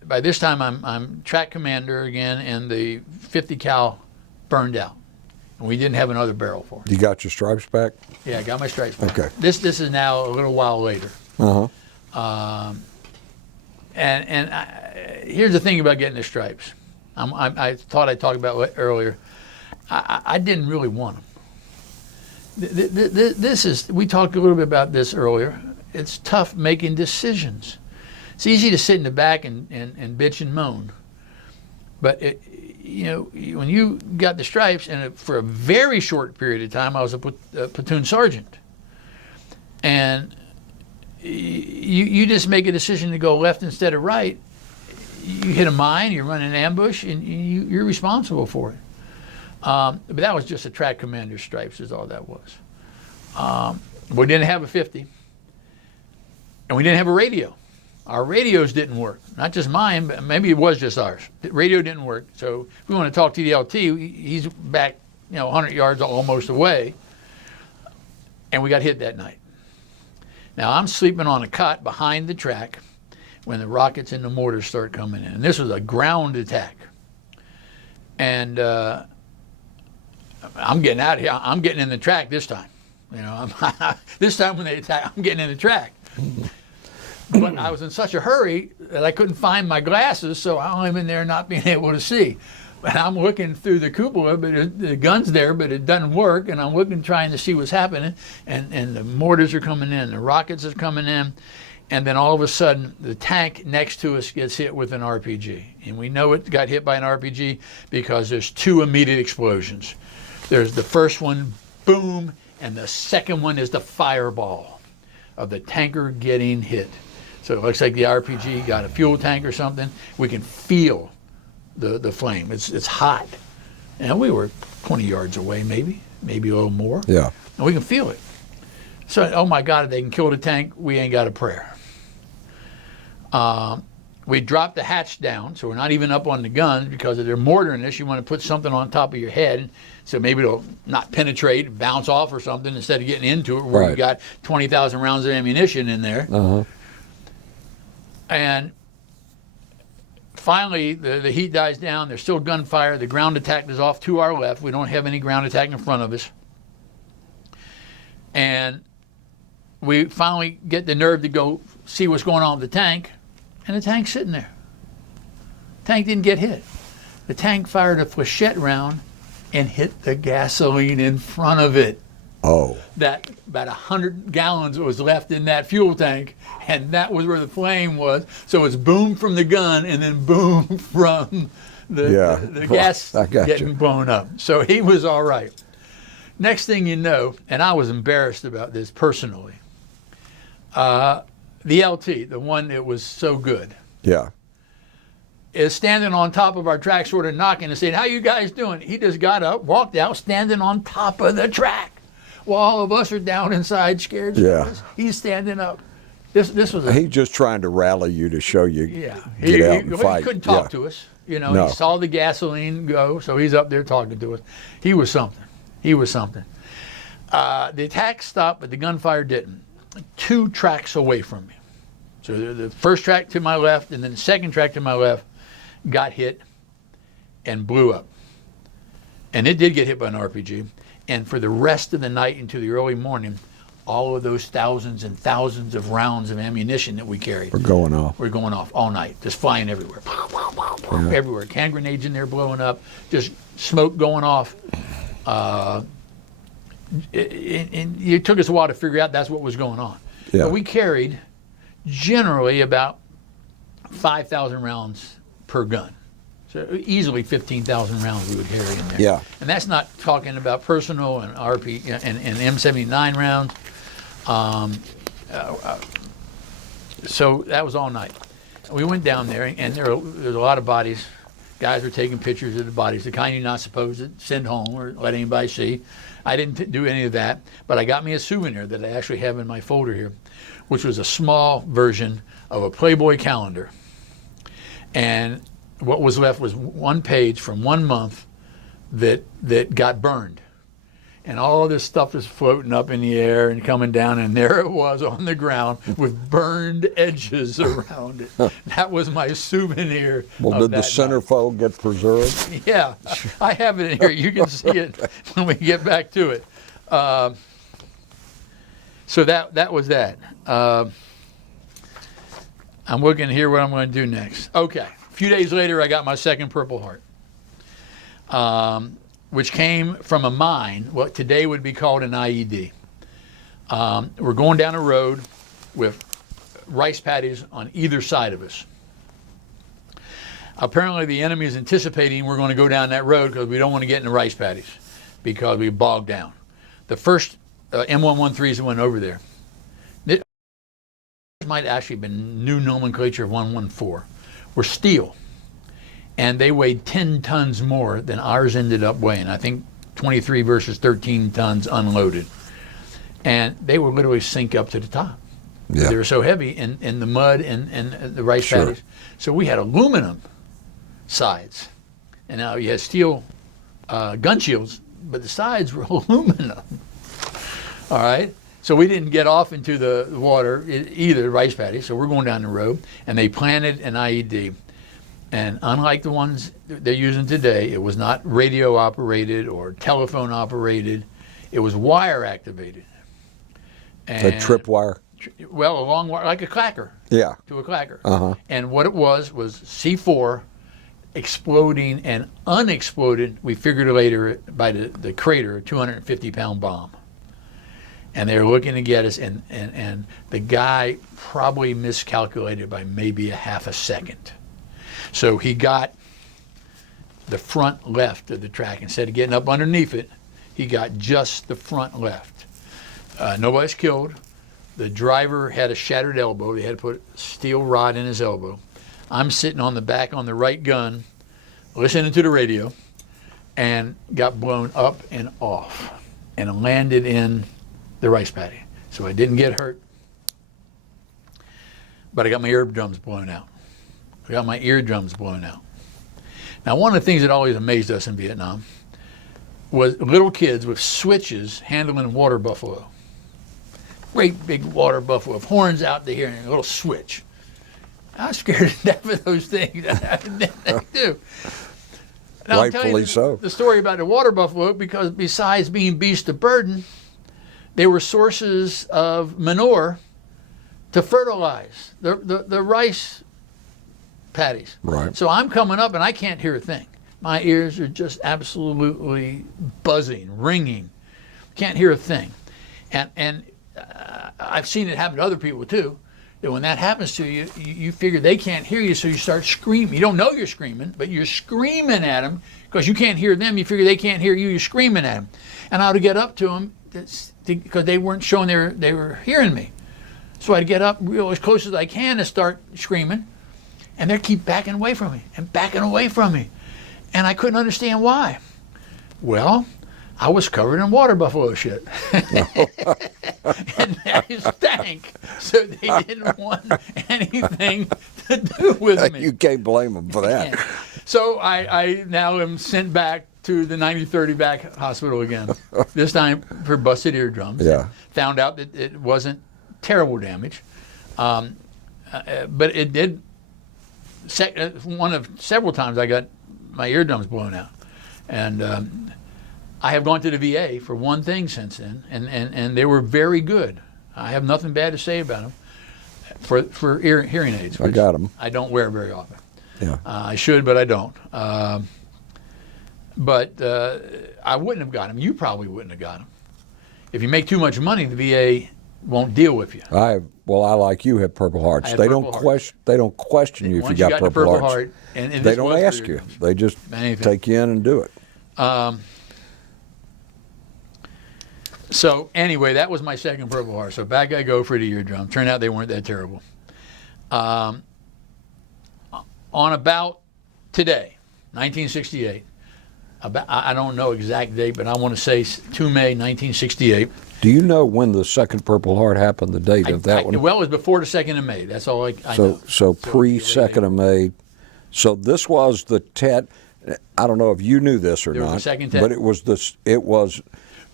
by this time I'm track commander again, and the 50 cal burned out, and we didn't have another barrel for it. You got your stripes back? Yeah, I got my stripes back. Okay. This is now a little while later. Uh-huh. Here's the thing about getting the stripes. I thought I talked about it earlier. I didn't really want them. This is, we talked a little bit about this earlier. It's tough making decisions. It's easy to sit in the back and bitch and moan. But, when you got the stripes, and for a very short period of time, I was a platoon sergeant. And you just make a decision to go left instead of right. You hit a mine, you run an ambush, and you're responsible for it. But that was just a track commander stripes is all that was. We didn't have a 50, and we didn't have a radio. Our radios didn't work. Not just mine, but maybe it was just ours. The radio didn't work. So if we want to talk to the LT, he's back 100 yards almost away, and we got hit that night. Now I'm sleeping on a cot behind the track when the rockets and the mortars start coming in. And this was a ground attack. And I'm getting out of here. I'm getting in the track this time. This time when they attack, I'm getting in the track. But I was in such a hurry that I couldn't find my glasses, so I'm in there not being able to see. And I'm looking through the cupola, but the gun's there, but it doesn't work. And I'm looking, trying to see what's happening. And the mortars are coming in, the rockets are coming in. And then all of a sudden, the tank next to us gets hit with an RPG. And we know it got hit by an RPG because there's two immediate explosions. There's the first one, boom, and the second one is the fireball of the tanker getting hit. So it looks like the RPG got a fuel tank or something. We can feel the flame. It's hot. And we were 20 yards away, maybe a little more. Yeah. And we can feel it. So, oh my God, if they can kill the tank, we ain't got a prayer. We dropped the hatch down, so we're not even up on the guns because if they're mortaring this, you want to put something on top of your head so maybe it'll not penetrate, bounce off or something instead of getting into it where you got 20,000 rounds of ammunition in there. Uh-huh. And finally, the heat dies down. There's still gunfire. The ground attack is off to our left. We don't have any ground attack in front of us. And we finally get the nerve to go see what's going on with the tank. And the tank's sitting there. Tank didn't get hit. The tank fired a flechette round and hit the gasoline in front of it. Oh. That about 100 gallons was left in that fuel tank, and that was where the flame was. So it's boom from the gun and then boom from the gas getting blown up. So he was all right. Next thing you know, and I was embarrassed about this personally, the LT, the one that was so good, is standing on top of our track, sort of knocking and saying, "How you guys doing?" He just got up, walked out, standing on top of the track. While all of us are down inside, scared. He's standing up. This was. He's just trying to rally you to show you. Yeah. Get out and fight. He couldn't talk to us. He saw the gasoline go, so he's up there talking to us. He was something. The attack stopped, but the gunfire didn't. 2 tracks away from me. So the first track to my left and then the second track to my left got hit and blew up. And it did get hit by an RPG. And for the rest of the night into the early morning, all of those thousands and thousands of rounds of ammunition that we carried were going off all night, just flying everywhere. Everywhere. Hand grenades in there blowing up, just smoke going off. And it took us a while to figure out that's what was going on. Yeah. But we carried generally about 5,000 rounds per gun. So easily 15,000 rounds we would carry in there. Yeah. And that's not talking about personal and RP and M79 rounds. So that was all night. We went down there, and there's a lot of bodies. Guys were taking pictures of the bodies, the kind you're not supposed to send home or let anybody see. I didn't do any of that, but I got me a souvenir that I actually have in my folder here, which was a small version of a Playboy calendar. And what was left was one page from 1 month that got burned. and all this stuff is floating up in the air and coming down, and there it was on the ground with burned edges around it. That was my souvenir. Well, did the centerfold get preserved? Yeah, I have it in here. You can see it when we get back to it. So that was that. I'm looking here what I'm going to do next. Okay, a few days later, I got my second Purple Heart, which came from a mine, what today would be called an IED. We're going down a road with rice paddies on either side of us. Apparently, the enemy is anticipating we're going to go down that road because we don't want to get in the rice paddies because we bogged down. The first M113s that went over there, it might actually have been new nomenclature of 114, were steel. And they weighed 10 tons more than ours ended up weighing. I think 23 versus 13 tons unloaded. And they would literally sink up to the top. Yeah. They were so heavy in the mud and the rice paddies. So we had aluminum sides. And now you had steel gun shields, but the sides were aluminum. All right? So we didn't get off into the water either, rice paddies. So we're going down the road, and they planted an IED. And unlike the ones they're using today, it was not radio operated or telephone operated. It was wire activated. A tripwire? Well, a long wire, like a clacker. Yeah. To a clacker. Uh-huh. And what it was C4 exploding and unexploded, we figured later by the crater, a 250-pound bomb. And they were looking to get us, and the guy probably miscalculated by maybe a half a second. So he got the front left of the track. Instead of getting up underneath it, he got just the front left. Nobody's killed. The driver had a shattered elbow. They had to put a steel rod in his elbow. I'm sitting on the back on the right gun, listening to the radio, and got blown up and off and landed in the rice paddy. So I didn't get hurt, but I got my eardrums blown out. I got my eardrums blown out. Now, one of the things that always amazed us in Vietnam was little kids with switches handling water buffalo. Great big water buffalo with horns out to here and a little switch. I was scared to death of those things. They do. Now, Rightfully so. The story about the water buffalo, because besides being beasts of burden, they were sources of manure to fertilize the rice paddies. Right. So I'm coming up and I can't hear a thing. My ears are just absolutely buzzing, ringing. Can't hear a thing. And I've seen it happen to other people too. That when that happens to you, you figure they can't hear you, so you start screaming. You don't know you're screaming, but you're screaming at them because you can't hear them. You figure they can't hear you. You're screaming at them. And I would get up to them because they weren't showing they were hearing me. So I'd get up real as close as I can and start screaming, and they'd keep backing away from me and backing away from me. And I couldn't understand why. Well, I was covered in water buffalo shit. And they stank. So they didn't want anything to do with me. You can't blame them for that. So I now am sent back to the 9030 back hospital again, this time for busted eardrums. Yeah. Found out that it wasn't terrible damage, but it did. One of several times I got my eardrums blown out, and I have gone to the VA for one thing since then, and they were very good. I have nothing bad to say about them for hearing aids. I got them. I don't wear very often. Yeah. I should, but I don't. But I wouldn't have got them. You probably wouldn't have got them. If you make too much money, the VA won't deal with you. I like you, have Purple Hearts. They don't question you if you got Purple Hearts. Heart, and they don't ask you. They just take you in and do it. So anyway, that was my second Purple Heart. So back I go for the eardrum. Turned out they weren't that terrible. On about today, 1968, I don't know exact date, but I want to say 2 May 1968. Do you know when the second Purple Heart happened, the date of that one? Well, it was before the 2nd of May. That's all I know. So pre-2nd of May. So this was the Tet. I don't know if you knew this or not. Was a second Tet? But it was this. It was.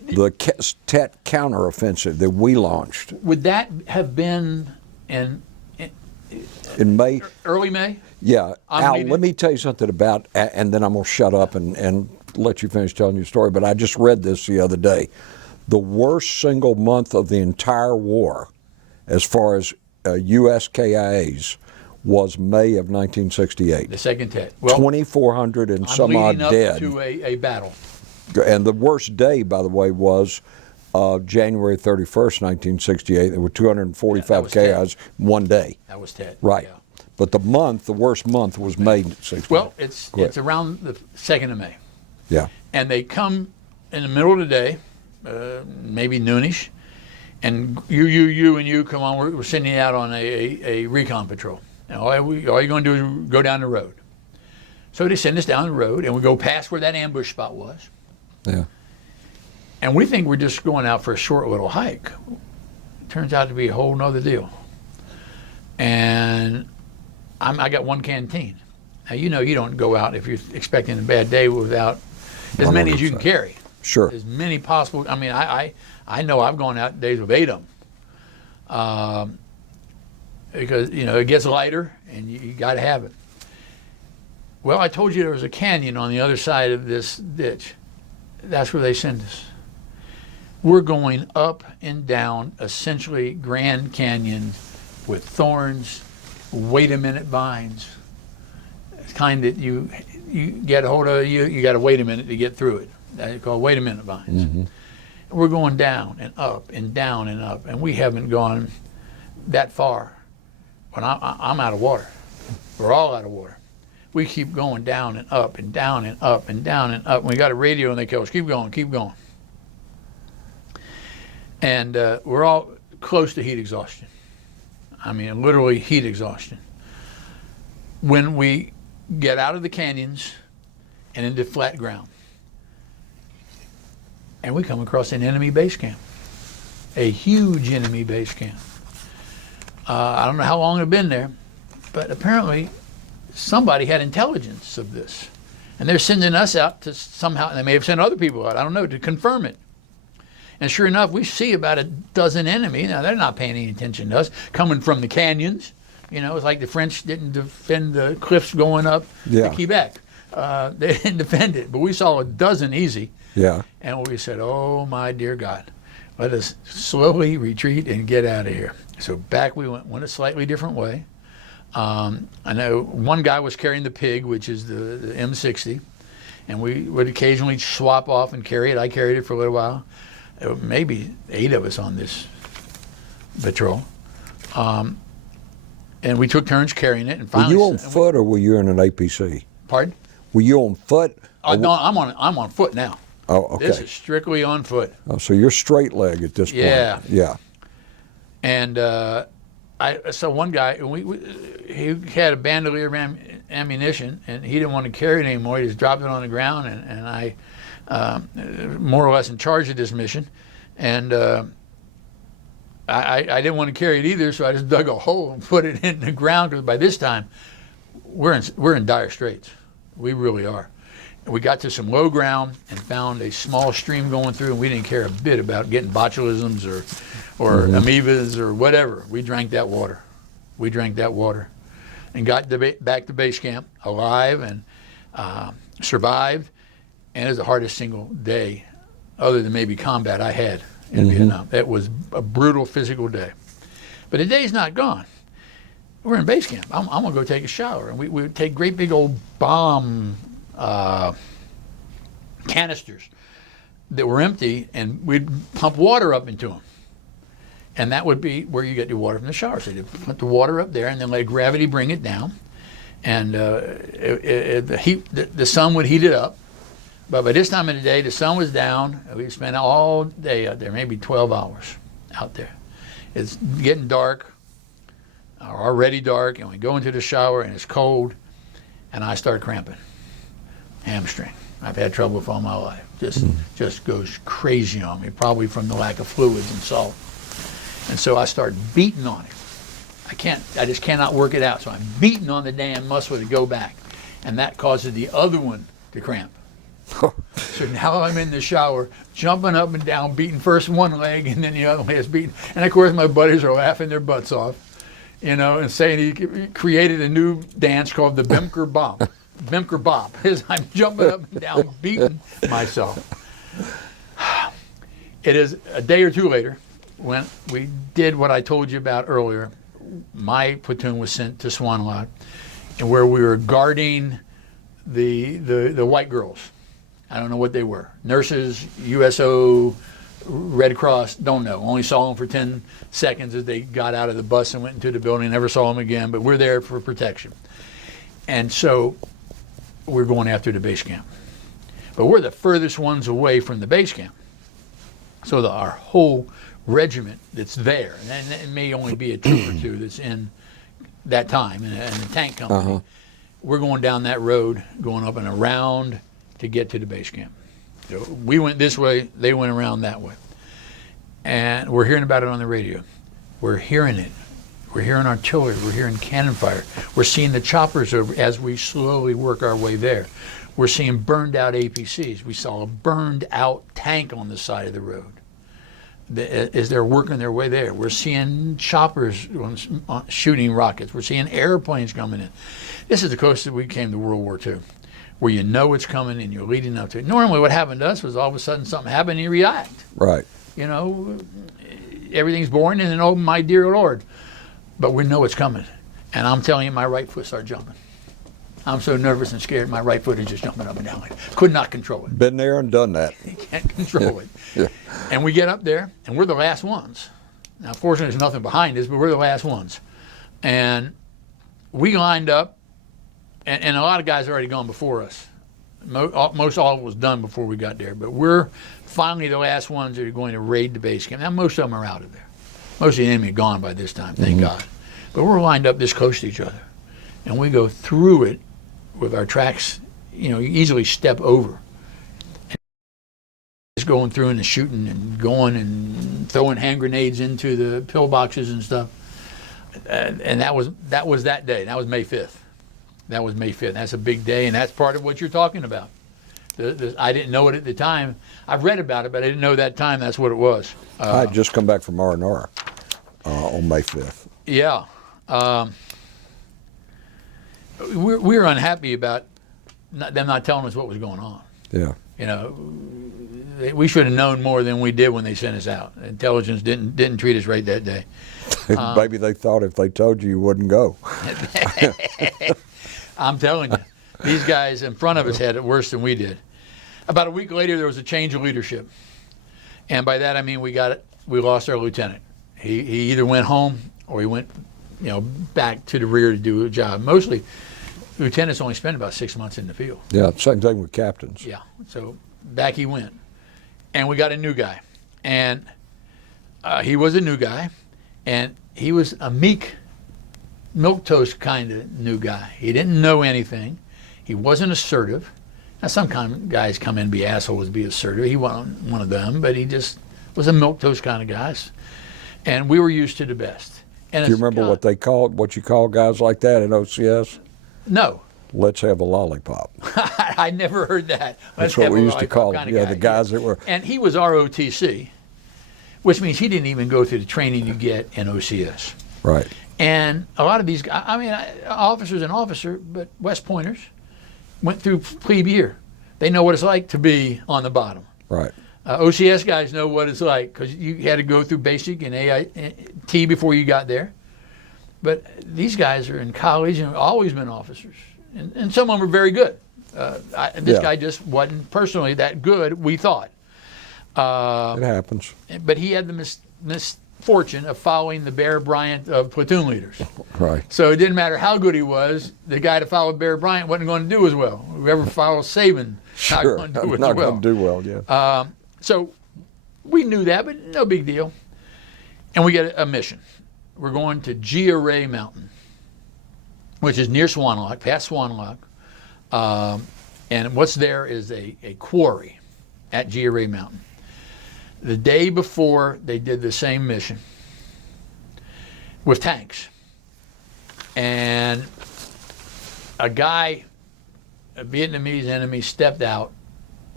the Tet counteroffensive that we launched Would that have been in in May. early May? Yeah, Al, leading- let me tell you something about, and then I'm going to shut up and let you finish telling your story, but I just read this the other day. The worst single month of the entire war, as far as U.S. KIAs, was May of 1968. The second Tet. Well, 2,400 and I'm some odd leading up dead. to a battle. And the worst day, by the way, was January 31st, 1968. There were 245 KIs one day. That was Tet. Right. Yeah. But the worst month was May 68. Well, it's around the 2nd of May. Yeah. And they come in the middle of the day, maybe noonish, and you come on. We're sending you out on a recon patrol. And all you're going to do is go down the road. So they send us down the road, and we go past where that ambush spot was. Yeah. And we think we're just going out for a short little hike. It turns out to be a whole nother deal. And I got one canteen. Now, you don't go out if you're expecting a bad day without as many as you can 100%. carry. Sure. As many possible. I mean, I know I've gone out days with 8 of them. Because, it gets lighter and you got to have it. Well, I told you there was a canyon on the other side of this ditch. That's where they send us. We're going up and down essentially Grand Canyon with thorns, wait-a-minute vines. It's kind that you get a hold of, you got to wait a minute to get through it. That's called wait-a-minute vines. Mm-hmm. We're going down and up and down and up, and we haven't gone that far. When I'm out of water. We're all out of water. We keep going down and up and down and up and down and up. And we got a radio and they tell us, keep going, keep going. And we're all close to heat exhaustion. I mean, literally heat exhaustion. When we get out of the canyons and into flat ground, and we come across an enemy base camp, a huge enemy base camp. I don't know how long they've been there, but apparently somebody had intelligence of this. And they're sending us out to somehow, and they may have sent other people out, I don't know, to confirm it. And sure enough, we see about a dozen enemy. Now, they're not paying any attention to us, coming from the canyons. It's like the French didn't defend the cliffs going up to Quebec. They didn't defend it, but we saw a dozen easy. Yeah. And we said, oh, my dear God, let us slowly retreat and get out of here. So back we went a slightly different way. I know one guy was carrying the pig, which is the M60, and we would occasionally swap off and carry it. I carried it for a little while. There were maybe 8 of us on this patrol. And we took turns carrying it. And finally, were you on foot or were you in an APC? Pardon? Were you on foot? No, I'm on foot now. Oh, okay. This is strictly on foot. Oh, so you're straight leg at this point. Yeah. Yeah. And I saw one guy, he had a bandolier of ammunition, and he didn't want to carry it anymore. He just dropped it on the ground, and I, more or less in charge of this mission, and I didn't want to carry it either, so I just dug a hole and put it in the ground, because by this time, we're in dire straits. We really are. And we got to some low ground and found a small stream going through, and we didn't care a bit about getting botulisms or amoebas or whatever. We drank that water. And got back to base camp alive and survived. And it was the hardest single day, other than maybe combat, I had in Vietnam. It was a brutal physical day. But the day's not gone. We're in base camp. I'm going to go take a shower. And we would take great big old bomb canisters that were empty, and we'd pump water up into them. And that would be where you get your water from the shower. So you'd put the water up there and then let gravity bring it down. And the sun would heat it up. But by this time of the day, the sun was down. We spent all day out there, maybe 12 hours out there. It's getting dark, or already dark, and we go into the shower and it's cold, and I start cramping. Hamstring. I've had trouble with all my life. Just goes crazy on me, probably from the lack of fluids and salt. And so I start beating on it. I just cannot work it out. So I'm beating on the damn muscle to go back. And that causes the other one to cramp. So now I'm in the shower, jumping up and down, beating first one leg and then the other leg is beating. And of course, my buddies are laughing their butts off, and saying he created a new dance called the Boemker Bop. Boemker Bop. As I'm jumping up and down, beating myself. It is a day or two later when we did what I told you about earlier. My platoon was sent to Swan Lake, and where we were guarding the white girls. I don't know what they were. Nurses, USO, Red Cross, don't know. Only saw them for 10 seconds as they got out of the bus and went into the building. Never saw them again, but we're there for protection. And so we're going after the base camp. But we're the furthest ones away from the base camp. So our whole regiment that's there, and it may only be a troop or two that's in that time in a tank company, we're going down that road, going up and around to get to the base camp. So we went this way, they went around that way. And we're hearing about it on the radio. We're hearing it. We're hearing artillery. We're hearing cannon fire. We're seeing the choppers over as we slowly work our way there. We're seeing burned out APCs. We saw a burned out tank on the side of the road as they're working their way there. We're seeing choppers shooting rockets. We're seeing airplanes coming in. This is the closest we came to World War II, where you know it's coming and you're leading up to it. Normally what happened to us was all of a sudden something happened and you react. Right. Everything's boring and then, oh, my dear Lord. But we know it's coming. And I'm telling you, my right foot started jumping. I'm so nervous and scared, my right foot is just jumping up and down. Could not control it. Been there and done that. You can't control it. Yeah. And we get up there, and we're the last ones. Now, fortunately, there's nothing behind us, but we're the last ones. And we lined up, and a lot of guys already gone before us. Most all of it was done before we got there, but we're finally the last ones that are going to raid the base camp. Now, most of them are out of there. Most of the enemy are gone by this time, thank God. But we're lined up this close to each other, and we go through it with our tracks. You easily step over. And just going through and shooting and going and throwing hand grenades into the pillboxes and stuff. And that was that day. That was May 5th. That was May 5th. That's a big day, and that's part of what you're talking about. I didn't know it at the time. I've read about it, but I didn't know that time that's what it was. I had just come back from R&R on May 5th. Yeah. We were unhappy about them not telling us what was going on. Yeah. We should have known more than we did when they sent us out. Intelligence didn't treat us right that day. Maybe they thought if they told you wouldn't go. I'm telling you, these guys in front of us had it worse than we did. About a week later, there was a change of leadership. And by that, I mean we lost our lieutenant. He either went home or he went back to the rear to do a job. Mostly, lieutenants only spend about 6 months in the field. Yeah, same thing with captains. Yeah, so back he went. And we got a new guy. And he was a new guy, and he was a meek, milquetoast kind of new guy. He didn't know anything. He wasn't assertive. Now, some guys come in and be assholes, be assertive. He wasn't one of them, but he just was a milquetoast kind of guy. And we were used to the best. And do you remember what you call guys like that in OCS? No. Let's have a lollipop. I never heard that. That's what we used to call them. Yeah, the guys that were. And he was ROTC, which means he didn't even go through the training you get in OCS. Right. And a lot of these guys, officers and officer, but West Pointers went through plebe year. They know what it's like to be on the bottom. Right. OCS guys know what it's like because you had to go through basic and AIT before you got there. But these guys are in college and have always been officers. And some of them are very good. This guy just wasn't personally that good, we thought. It happens. But he had the misfortune of following the Bear Bryant of platoon leaders. Right. So it didn't matter how good he was, the guy that followed Bear Bryant wasn't going to do as well. Whoever follows Saban, not going to do as well. Not going to do well, yeah. So we knew that, but no big deal. And we get a mission. We're going to Gia Mountain, which is near Swan Lake, past Swan Lake. And what's there is a quarry at Gia Mountain. The day before, they did the same mission with tanks. And a Vietnamese enemy, stepped out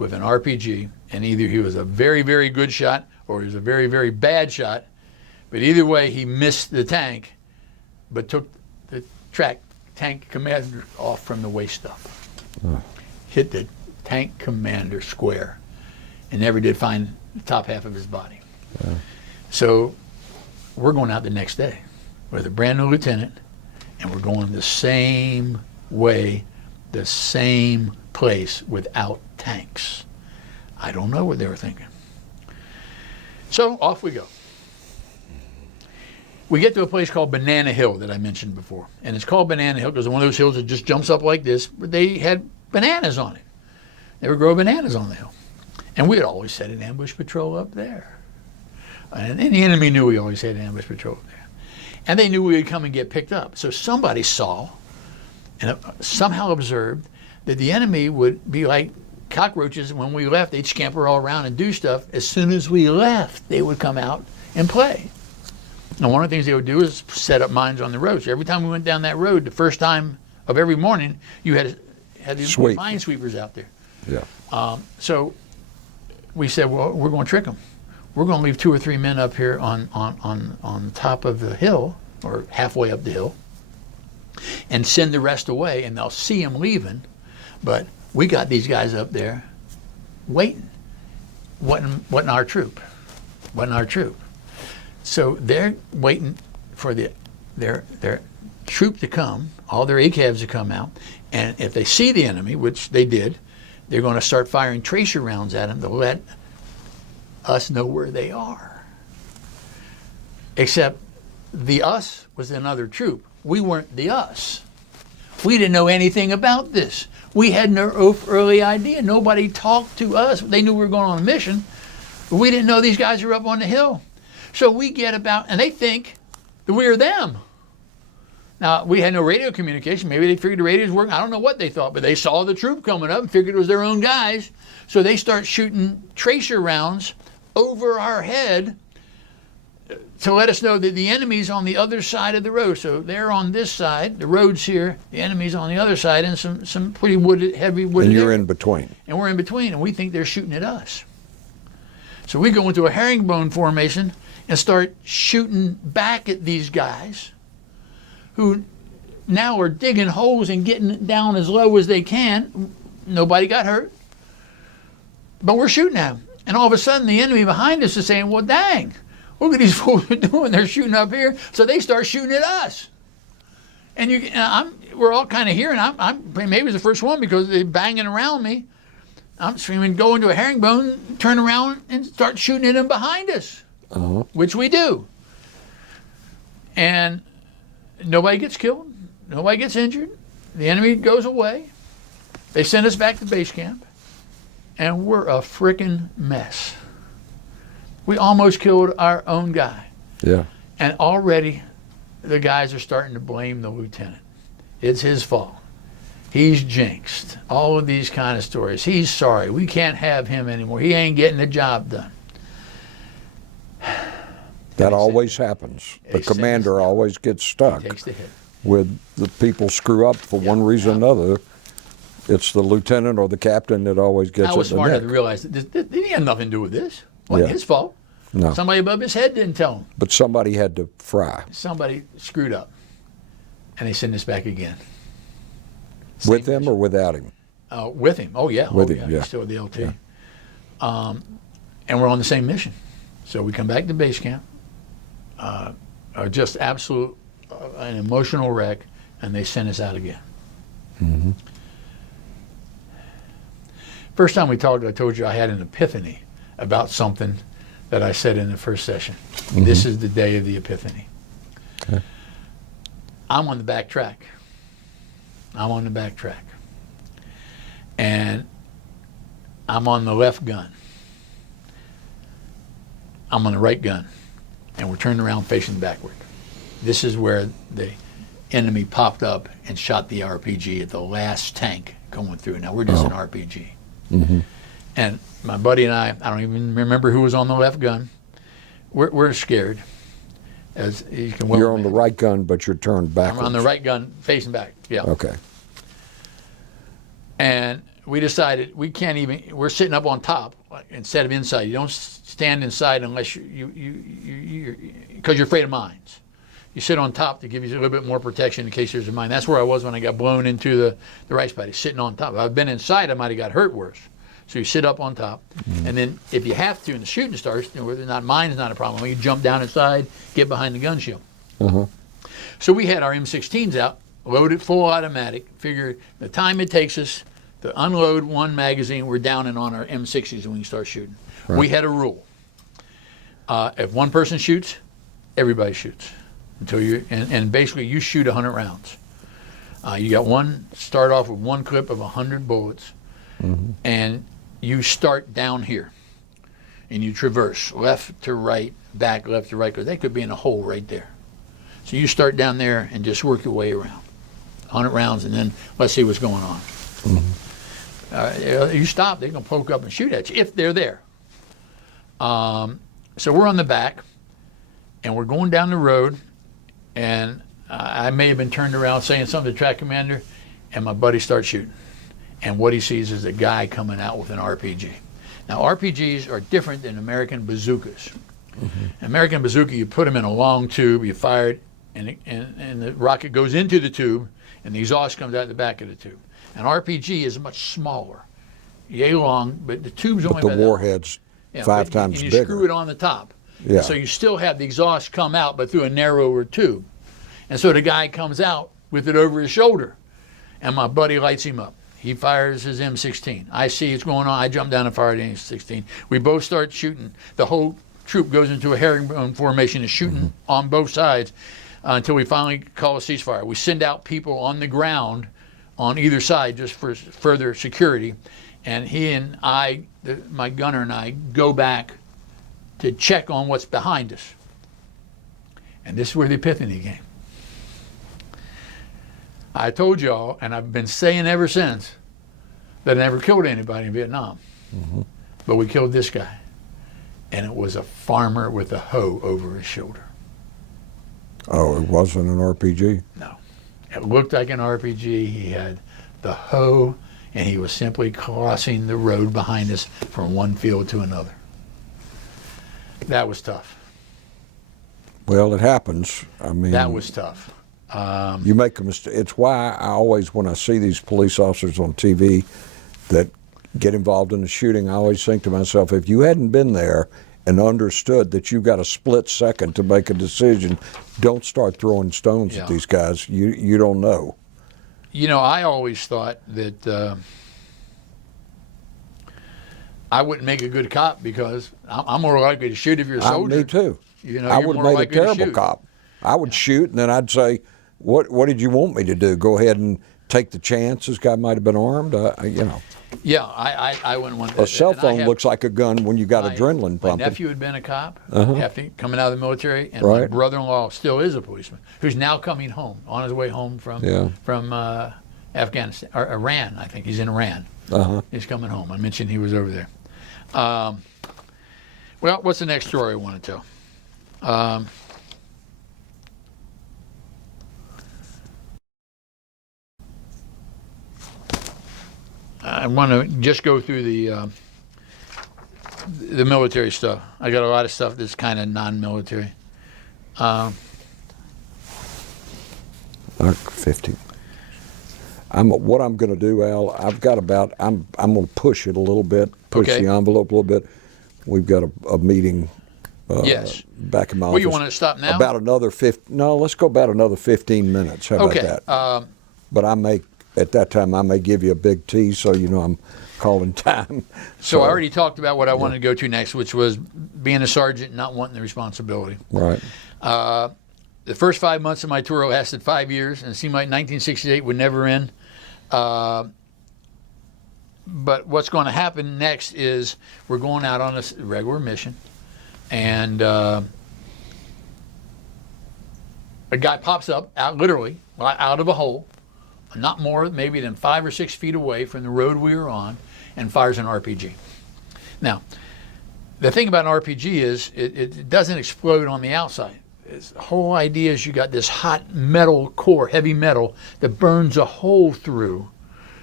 with an RPG, and either he was a very, very good shot or he was a very, very bad shot. But either way, he missed the tank, but took the tank commander off from the waist up. Hit the tank commander square and never did find the top half of his body. So we're going out the next day with a brand new lieutenant, and we're going the same way, the same place without tanks. I don't know what they were thinking. So off we go. We get to a place called Banana Hill that I mentioned before. And it's called Banana Hill because it's one of those hills that just jumps up like this. But they had bananas on it. They would grow bananas on the hill. And we had always set an ambush patrol up there. And the enemy knew we always had an ambush patrol up there. And they knew we would come and get picked up. So somebody saw and somehow observed that the enemy would be like cockroaches. When we left, they'd scamper all around and do stuff. As soon as we left, they would come out and play. And one of the things they would do is set up mines on the road. So every time we went down that road, the first time of every morning, you had these mine sweepers out there. Yeah. So we said, well, we're going to trick them. We're going to leave 2 or 3 men up here on top of the hill, or halfway up the hill, and send the rest away, and they'll see them leaving. But we got these guys up there waiting. Wasn't our troop. Wasn't our troop. So they're waiting for their troop to come, all their ACABs to come out, and if they see the enemy, which they did, they're going to start firing tracer rounds at them to let us know where they are. Except the us was another troop. We weren't the us. We didn't know anything about this. We had no early idea. Nobody talked to us. They knew we were going on a mission, but we didn't know these guys were up on the hill. So we get about, and they think that we're them. Now, we had no radio communication. Maybe they figured the radio was working. I don't know what they thought, but they saw the troop coming up and figured it was their own guys. So they start shooting tracer rounds over our head to let us know that the enemy's on the other side of the road. So they're on this side, the road's here, the enemy's on the other side, and some pretty heavy wooded And you're area. in between. And we're in between, and we think they're shooting at us. So we go into a herringbone formation and start shooting back at these guys who now are digging holes and getting it down as low as they can. Nobody got hurt, but we're shooting at them. And all of a sudden, the enemy behind us is saying, well, dang, look at these fools are doing. They're shooting up here. So they start shooting at us. And we're all kind of hearing. I'm maybe the first one because they're banging around me. I'm screaming, go into a herringbone, turn around, and start shooting at them behind us. Which we do. And nobody gets killed. Nobody gets injured. The enemy goes away. They send us back to base camp. And we're a frickin' mess. We almost killed our own guy. Yeah. And already the guys are starting to blame the lieutenant. It's his fault. He's jinxed. All of these kind of stories. He's sorry. We can't have him anymore. He ain't getting the job done. That always happens. The commander always gets stuck Takes the hit. with the people screw up for one reason or another. It's the lieutenant or the captain that always gets it. I was in the smart enough neck. to realize that he had nothing to do with this. It wasn't his fault. No. Somebody above his head didn't tell him. But somebody had to fry. Somebody screwed up. And they send us back again. With him or without him? With him. Oh, yeah. With him, yeah. He's still with the LT. Yeah. And we're on the same mission. So we come back to base camp. Just absolute an emotional wreck, and they send us out again. Mm-hmm. First time we talked, I told you I had an epiphany about something that I said in the first session. Mm-hmm. This is the day of the epiphany. Okay. I'm on the back track. And I'm on the left gun. I'm on the right gun. And we're turned around facing backward. This is where the enemy popped up and shot the RPG at the last tank going through. Now we're just an RPG. Mm-hmm. And my buddy and I don't even remember who was on the left gun. We're scared. As you can well You're on imagine. the right gun, but you're turned backwards. I'm on the right gun facing back, yeah. Okay. And we decided we can't even. We're sitting up on top instead of inside. You don't stand inside unless because you're afraid of mines. You sit on top to give you a little bit more protection in case there's a mine. That's where I was when I got blown into the rice paddy, sitting on top. If I'd been inside, I might have got hurt worse. So you sit up on top, and then if you have to, and the shooting starts, mine's not a problem. You jump down inside, get behind the gun shield. So we had our M16s out, loaded full automatic. Figured the time it takes us to unload one magazine, we're down and on our M60s when we start shooting. Right. We had a rule: if one person shoots, everybody shoots until you and basically you shoot 100 rounds. You got start off with one clip of 100 bullets, and you start down here, and you traverse left to right, back, left to right, because they could be in a hole right there. So you start down there and just work your way around, 100 rounds, and then let's see what's going on. You stop, they're going to poke up and shoot at you if they're there. So we're on the back, and we're going down the road, and I may have been turned around saying something to the track commander, and my buddy starts shooting. And what he sees is a guy coming out with an RPG. Now, RPGs are different than American bazookas. American bazooka, you put them in a long tube, you fire it, and the rocket goes into the tube, and the exhaust comes out the back of the tube. An RPG is much smaller, yay long, but the tube's only the warhead's 5 times and you bigger. Screw it on the top. Yeah. So you still have the exhaust come out, but through a narrower tube. And so the guy comes out with it over his shoulder, and my buddy lights him up. He fires his M16. I see it's going on. I jump down and fire the M16. We both start shooting. The whole troop goes into a herringbone formation and shooting on both sides until we finally call a ceasefire. We send out people on the ground on either side just for further security. And he and I, my gunner and I, go back to check on what's behind us. And this is where the epiphany came. I told y'all, and I've been saying ever since, that I never killed anybody in Vietnam. But we killed this guy. And it was a farmer with a hoe over his shoulder. Oh, it wasn't an RPG? No. It looked like an RPG. He had the hoe, and he was simply crossing the road behind us from one field to another. That was tough. Well, it happens. I mean, that was tough. You make a mistake. It's why I always, when I see these police officers on TV that get involved in a shooting, I always think to myself, if you hadn't been there and understood that you've got a split second to make a decision, don't start throwing stones at these guys. You don't know. You know, I always thought that I wouldn't make a good cop because I'm more likely to shoot if you're a soldier. Me too. You know, I would have made a terrible cop. I would shoot, and then I'd say, what did you want me to do? Go ahead and take the chance. This guy might have been armed, you know. Yeah, I wouldn't want that. A cell phone looks like a gun when you got adrenaline pumping. My nephew had been a cop, coming out of the military, and my Right. brother-in-law still is a policeman, who's now coming home, on his way home from Afghanistan, or Iran, I think. He's in Iran. He's coming home. I mentioned he was over there. Well, what's the next story I want to tell? I want to just go through the military stuff. I got a lot of stuff that's kind of non-military. 50. What I'm going to do, Al, I've got about, I'm going to push it a little bit, push the envelope a little bit. We've got a meeting back in my office. Well, you want to stop now? About another 15, no, let's go about another 15 minutes. How about that? But at that time, I may give you a big tease so you know I'm calling time. So I already talked about what I wanted to go to next, which was being a sergeant and not wanting the responsibility. Right. The first 5 months of my tour lasted 5 years, and it seemed like 1968 would never end. But what's going to happen next is we're going out on a regular mission, and a guy pops up, literally, out of a hole, not more maybe than 5 or 6 feet away from the road we were on, and fires an RPG. Now, the thing about an RPG is it doesn't explode on the outside. The whole idea is you got this hot metal core, heavy metal, that burns a hole through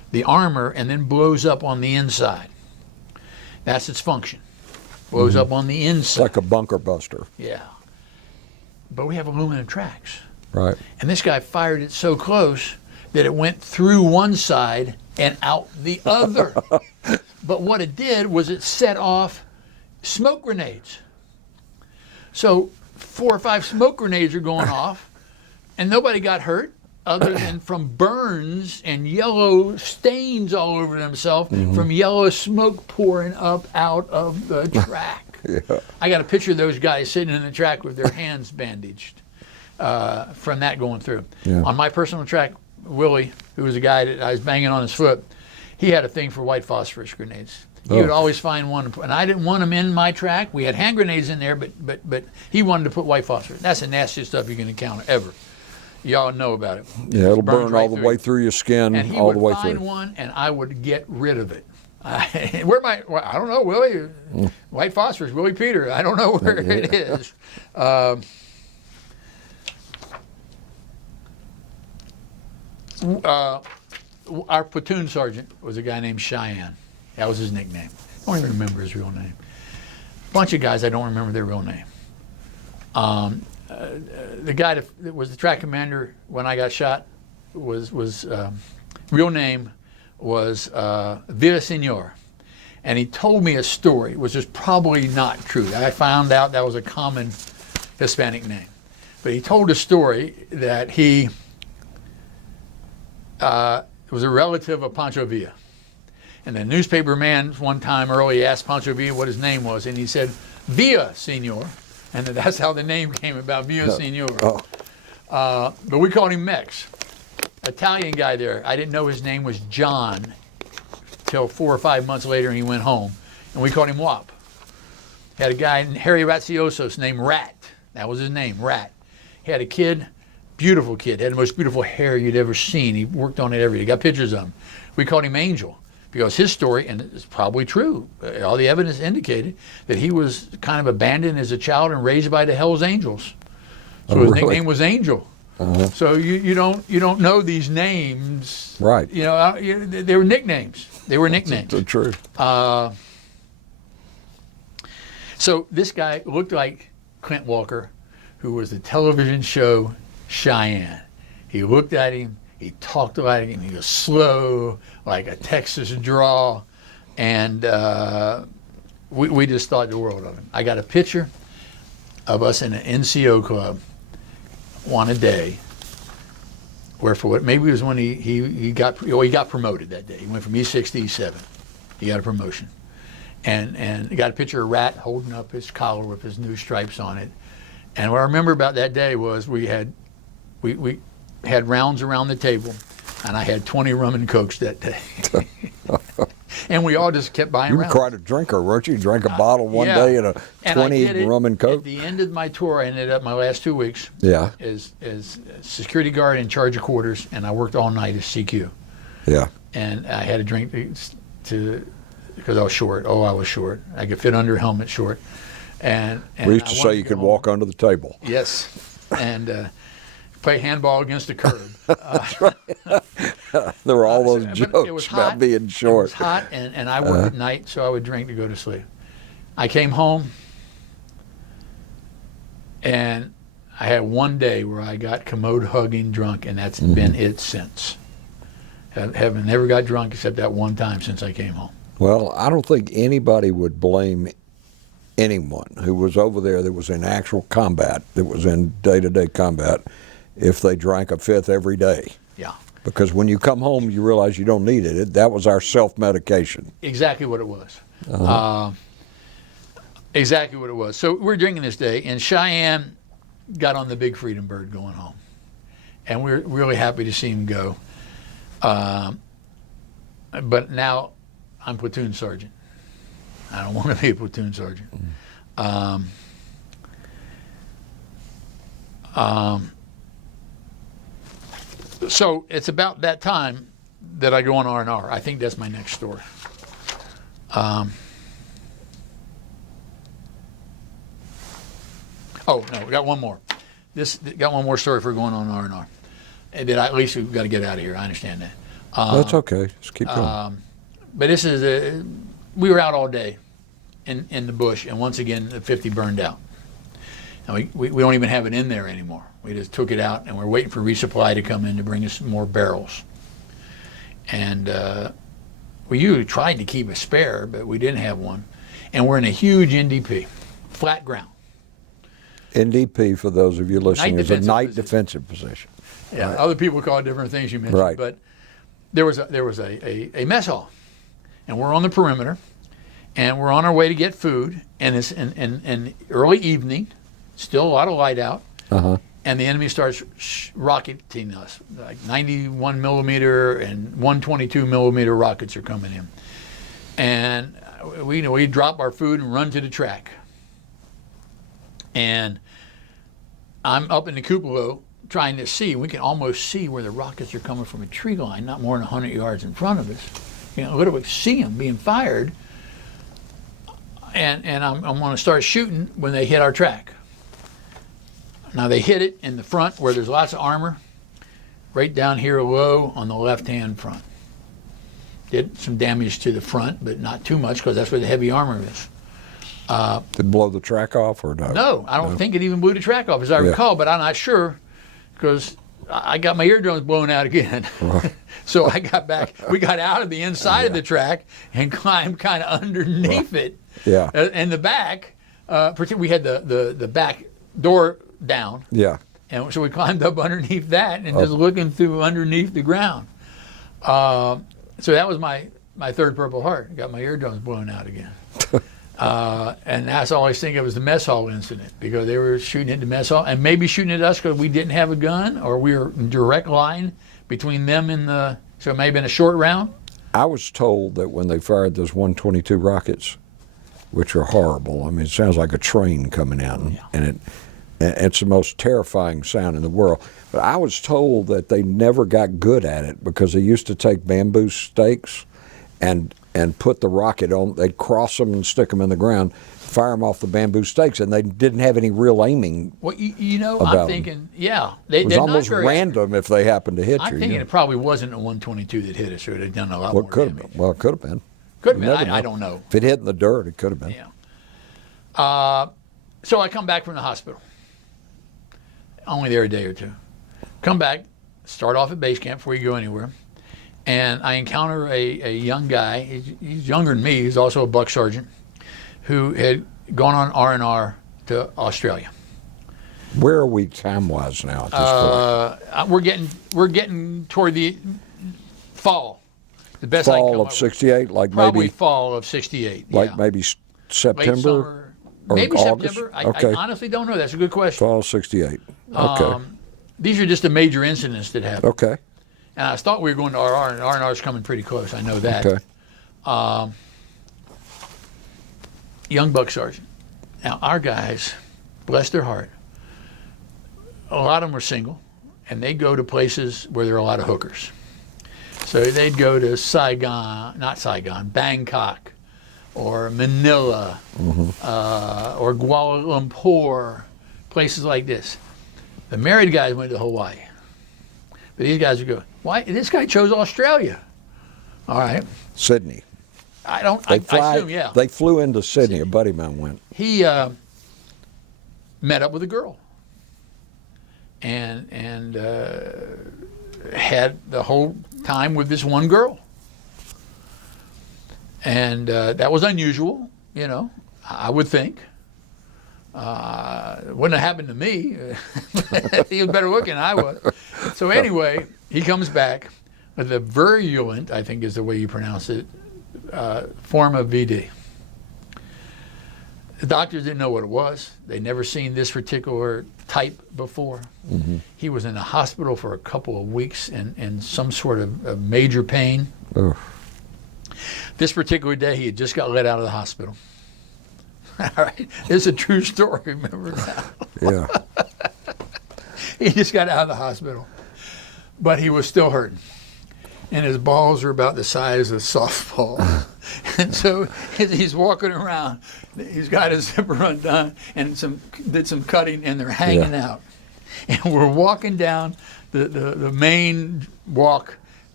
the armor and then blows up on the inside. That's its function. Blows up on the It's inside. like a bunker buster. Yeah. But we have aluminum tracks. Right. And this guy fired it so close that it went through one side and out the other. But what it did was it set off smoke grenades. So 4 or 5 smoke grenades are going off, and nobody got hurt other than from burns and yellow stains all over themselves from yellow smoke pouring up out of the track. Yeah. I got a picture of those guys sitting in the track with their hands bandaged from that going through. Yeah. On my personal track, Willie, who was a guy that I was banging on his foot, he had a thing for white phosphorus grenades. He would always find one, and I didn't want them in my track. We had hand grenades in there, but he wanted to put white phosphorus. That's the nastiest stuff you can encounter ever. Y'all know about it. Yeah, it'll burns burn right all the through way you. through your skin, And he all would the way find through. one, and I would get rid of it. Where my? Well, I don't know, Willie. White phosphorus, Willie Peter. I don't know where it is. Our platoon sergeant was a guy named Cheyenne. That was his nickname. I don't even remember his real name. Bunch of guys I don't remember their real name. The guy that was the track commander when I got shot was real name was Villaseñor, and he told me a story which is probably not true. I found out that was a common Hispanic name, but he told a story that he was a relative of Pancho Villa. And the newspaper man one time early asked Pancho Villa what his name was, and he said, Villa, Senor. And that's how the name came about, Villa Senor. But we called him Mex. Italian guy there. I didn't know his name was John till 4 or 5 months later, and he went home. And we called him Wop. Had a guy, Harry Ratziosos, named Rat. That was his name, Rat. He had a kid, beautiful kid, had the most beautiful hair you'd ever seen. He worked on it every day. Got pictures of him. We called him Angel because his story, and it's probably true, all the evidence indicated that he was kind of abandoned as a child and raised by the Hells Angels. So his nickname was Angel. So you don't know these names, Right. You know, they were nicknames. They were nicknames. That's true. So this guy looked like Clint Walker, who was the television show Cheyenne. He looked at him, he talked like him, he was slow, like a Texas drawl, and we just thought the world of him. I got a picture of us in an NCO club one a day, where for what, maybe it was when he got promoted that day. He went from E6 to E7. He got a promotion. And got a picture of Rat holding up his collar with his new stripes on it. And what I remember about that day was we had rounds around the table, and I had 20 rum and cokes that day. And we all just kept buying You were rounds. quite a drinker, weren't you? You drank a bottle one yeah. day and a And I 20 did it rum and coke? At the end of my tour, I ended up my last 2 weeks Yeah, as security guard in charge of quarters, and I worked all night as CQ. yeah. And I had a drink because I was short. Oh, I was short. I could fit under a helmet short. And We used I to wanted say you go could home. walk under the table. Yes, and play handball against the curb. There were all those But jokes it was about hot. being It short. was hot, and I worked at night, so I would drink to go to sleep. I came home, and I had one day where I got commode-hugging drunk, and that's been it since. Haven't never got drunk except that one time since I came home. Well, I don't think anybody would blame anyone who was over there that was in actual combat, that was in day-to-day combat, if they drank a fifth every day. Yeah. Because when you come home, you realize you don't need it. That was our self-medication. Exactly what it was. Exactly what it was. So we're drinking this day, and Cheyenne got on the big Freedom Bird going home. And we're really happy to see him go. But now I'm platoon sergeant. I don't want to be a platoon sergeant. So it's about that time that I go on R&R. I think that's my next story. Oh, no, we got one more. Got one more story for going on R&R. And then at least we've got to get out of here. I understand that. That's okay. Just keep going. But this is we were out all day in the bush, and once again the 50 burned out. And we don't even have it in there anymore. We just took it out, and we're waiting for resupply to come in to bring us more barrels. And we usually tried to keep a spare, but we didn't have one. And we're in a huge NDP, flat ground. NDP, for those of you listening, is a night position. defensive position. Yeah, Right. other people call it different things you mentioned. Right. But there was a mess hall, and we're on the perimeter, and we're on our way to get food, and it's in early evening, still a lot of light out, and the enemy starts rocketing us. Like 91 millimeter and 122 millimeter rockets are coming in. And we drop our food and run to the track. And I'm up in the cupola trying to see. We can almost see where the rockets are coming from a tree line, not more than 100 yards in front of us. Literally see them being fired. And I'm going to start shooting when they hit our track. Now they hit it in the front where there's lots of armor, right down here low on the left-hand front. Did some damage to the front, but not too much because that's where the heavy armor is. Did it blow the track off or no? No, I don't think it even blew the track off, as I recall, but I'm not sure because I got my eardrums blown out again. Right. So I got back. We got out of the inside of the track and climbed kind of underneath it. Yeah. In the back, we had the back door down. Yeah. And so we climbed up underneath that and just looking through underneath the ground. So that was my third Purple Heart. Got my eardrums blown out again. And that's all I think of as the mess hall incident, because they were shooting at the mess hall and maybe shooting at us because we didn't have a gun or we were in direct line between them and so it may have been a short round. I was told that when they fired those 122 rockets, which are horrible, I mean, it sounds like a train coming in, and it's the most terrifying sound in the world. But I was told that they never got good at it because they used to take bamboo stakes and put the rocket on. They'd cross them and stick them in the ground, fire them off the bamboo stakes, and they didn't have any real aiming. Well, I'm thinking, it was almost random if they happened to hit you. I'm thinking it probably wasn't a 122 that hit us, or it had done a lot Well, more it could have damage. been. Well, it could have been. Could have been. Never know. I don't know. If it hit in the dirt, it could have been. Yeah. So I come back from the hospital. Only there a day or two. Come back, start off at base camp before you go anywhere. And I encounter a young guy. He's younger than me. He's also a buck sergeant who had gone on R&R to Australia. Where are we time-wise now at this point? We're getting toward the fall. The best I can Fall come of up with. '68, like Probably maybe fall of '68. like yeah. maybe Late September summer, or maybe August? September. I Okay. honestly don't know. That's a good question. Fall '68. Okay. These are just the major incidents that happened. Okay. And I thought we were going to R&R, and R&R is coming pretty close. I know that. Okay. Young buck sergeant. Now, our guys, bless their heart, a lot of them were single, and they go to places where there are a lot of hookers. So they'd go to Bangkok, or Manila, or Kuala Lumpur, places like this. The married guys went to Hawaii. But these guys would go, why? This guy chose Australia. All right. Sydney. I assume, yeah. They flew into Sydney. A buddy of mine went. He met up with a girl and had the whole time with this one girl. And that was unusual, I would think. It wouldn't have happened to me. He was better looking than I was. So anyway, he comes back with a virulent, I think is the way you pronounce it, form of VD. The doctors didn't know what it was. They'd never seen this particular type before. Mm-hmm. He was in the hospital for a couple of weeks in some sort of major pain. Ugh. This particular day, he had just got let out of the hospital. All right, it's a true story, remember now. Yeah. He just got out of the hospital, but he was still hurting. And his balls are about the size of a softball. And so as he's walking around, he's got his zipper undone and did some cutting, and they're hanging out. And we're walking down the main walk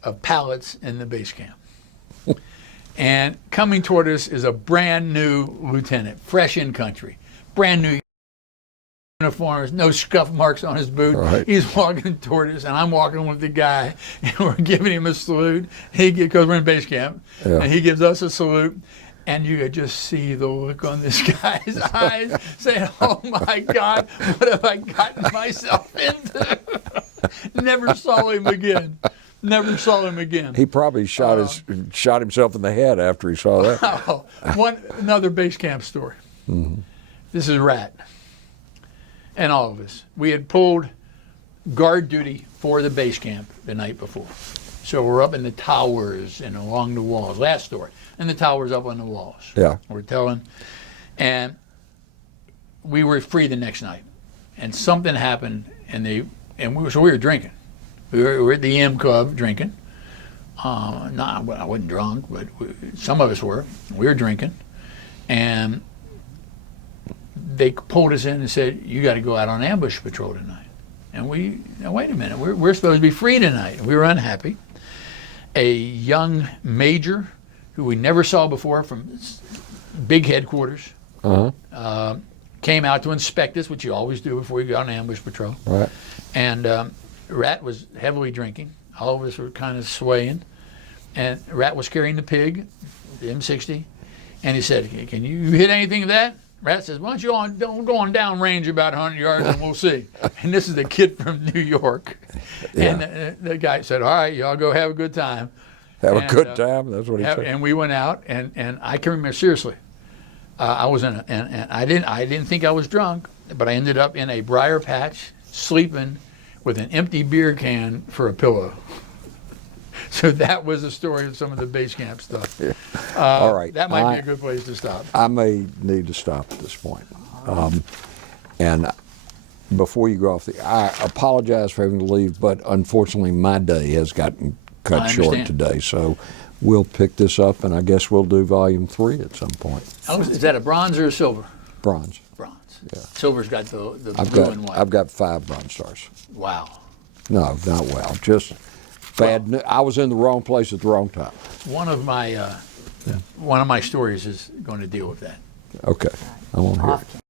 of pallets in the base camp. And coming toward us is a brand new lieutenant, fresh in country, brand new uniforms, no scuff marks on his boot. Right. He's walking toward us, and I'm walking with the guy, and we're giving him a salute. Because we're in base camp, Yeah. and he gives us a salute. And you could just see the look on this guy's eyes, saying, "Oh my God, what have I gotten myself into?" Never saw him again. Never saw him again. He probably shot himself in the head after he saw that. Oh, another base camp story. Mm-hmm. This is Rat, and all of us. We had pulled guard duty for the base camp the night before, so we're up in the towers and along the walls. Last story, and the towers up on the walls. Yeah. We're telling, and we were free the next night, and something happened, and we were drinking. We were at the M Club drinking. I wasn't drunk, but some of us were. We were drinking. And they pulled us in and said, "You got to go out on ambush patrol tonight." And now wait a minute, we're supposed to be free tonight. We were unhappy. A young major who we never saw before from big headquarters came out to inspect us, which you always do before you go on ambush patrol. Right. And Rat was heavily drinking. All of us were kind of swaying. And Rat was carrying the pig, the M60. And he said, "Can you hit anything of that?" Rat says, "Why don't you go on down range about 100 yards and we'll see." And this is the kid from New York. Yeah. And the guy said, "All right, y'all go have a good time." Have a good time. That's what he said. And we went out, and I can remember, seriously, I was and I didn't think I was drunk, but I ended up in a briar patch sleeping with an empty beer can for a pillow. So that was the story of some of the base camp stuff. Yeah. All right. That might be a good place to stop. I may need to stop at this point. And before you go off, I apologize for having to leave, but unfortunately my day has gotten cut short today. So we'll pick this up, and I guess we'll do volume 3 at some point. Oh, is that a bronze or a silver? Bronze. Bronze. Yeah. Silver's got the blue and white. I've got 5 Bronze Stars. Wow. No, not well. Just bad. I was in the wrong place at the wrong time. One of my stories is going to deal with that. Okay. I won't hear it.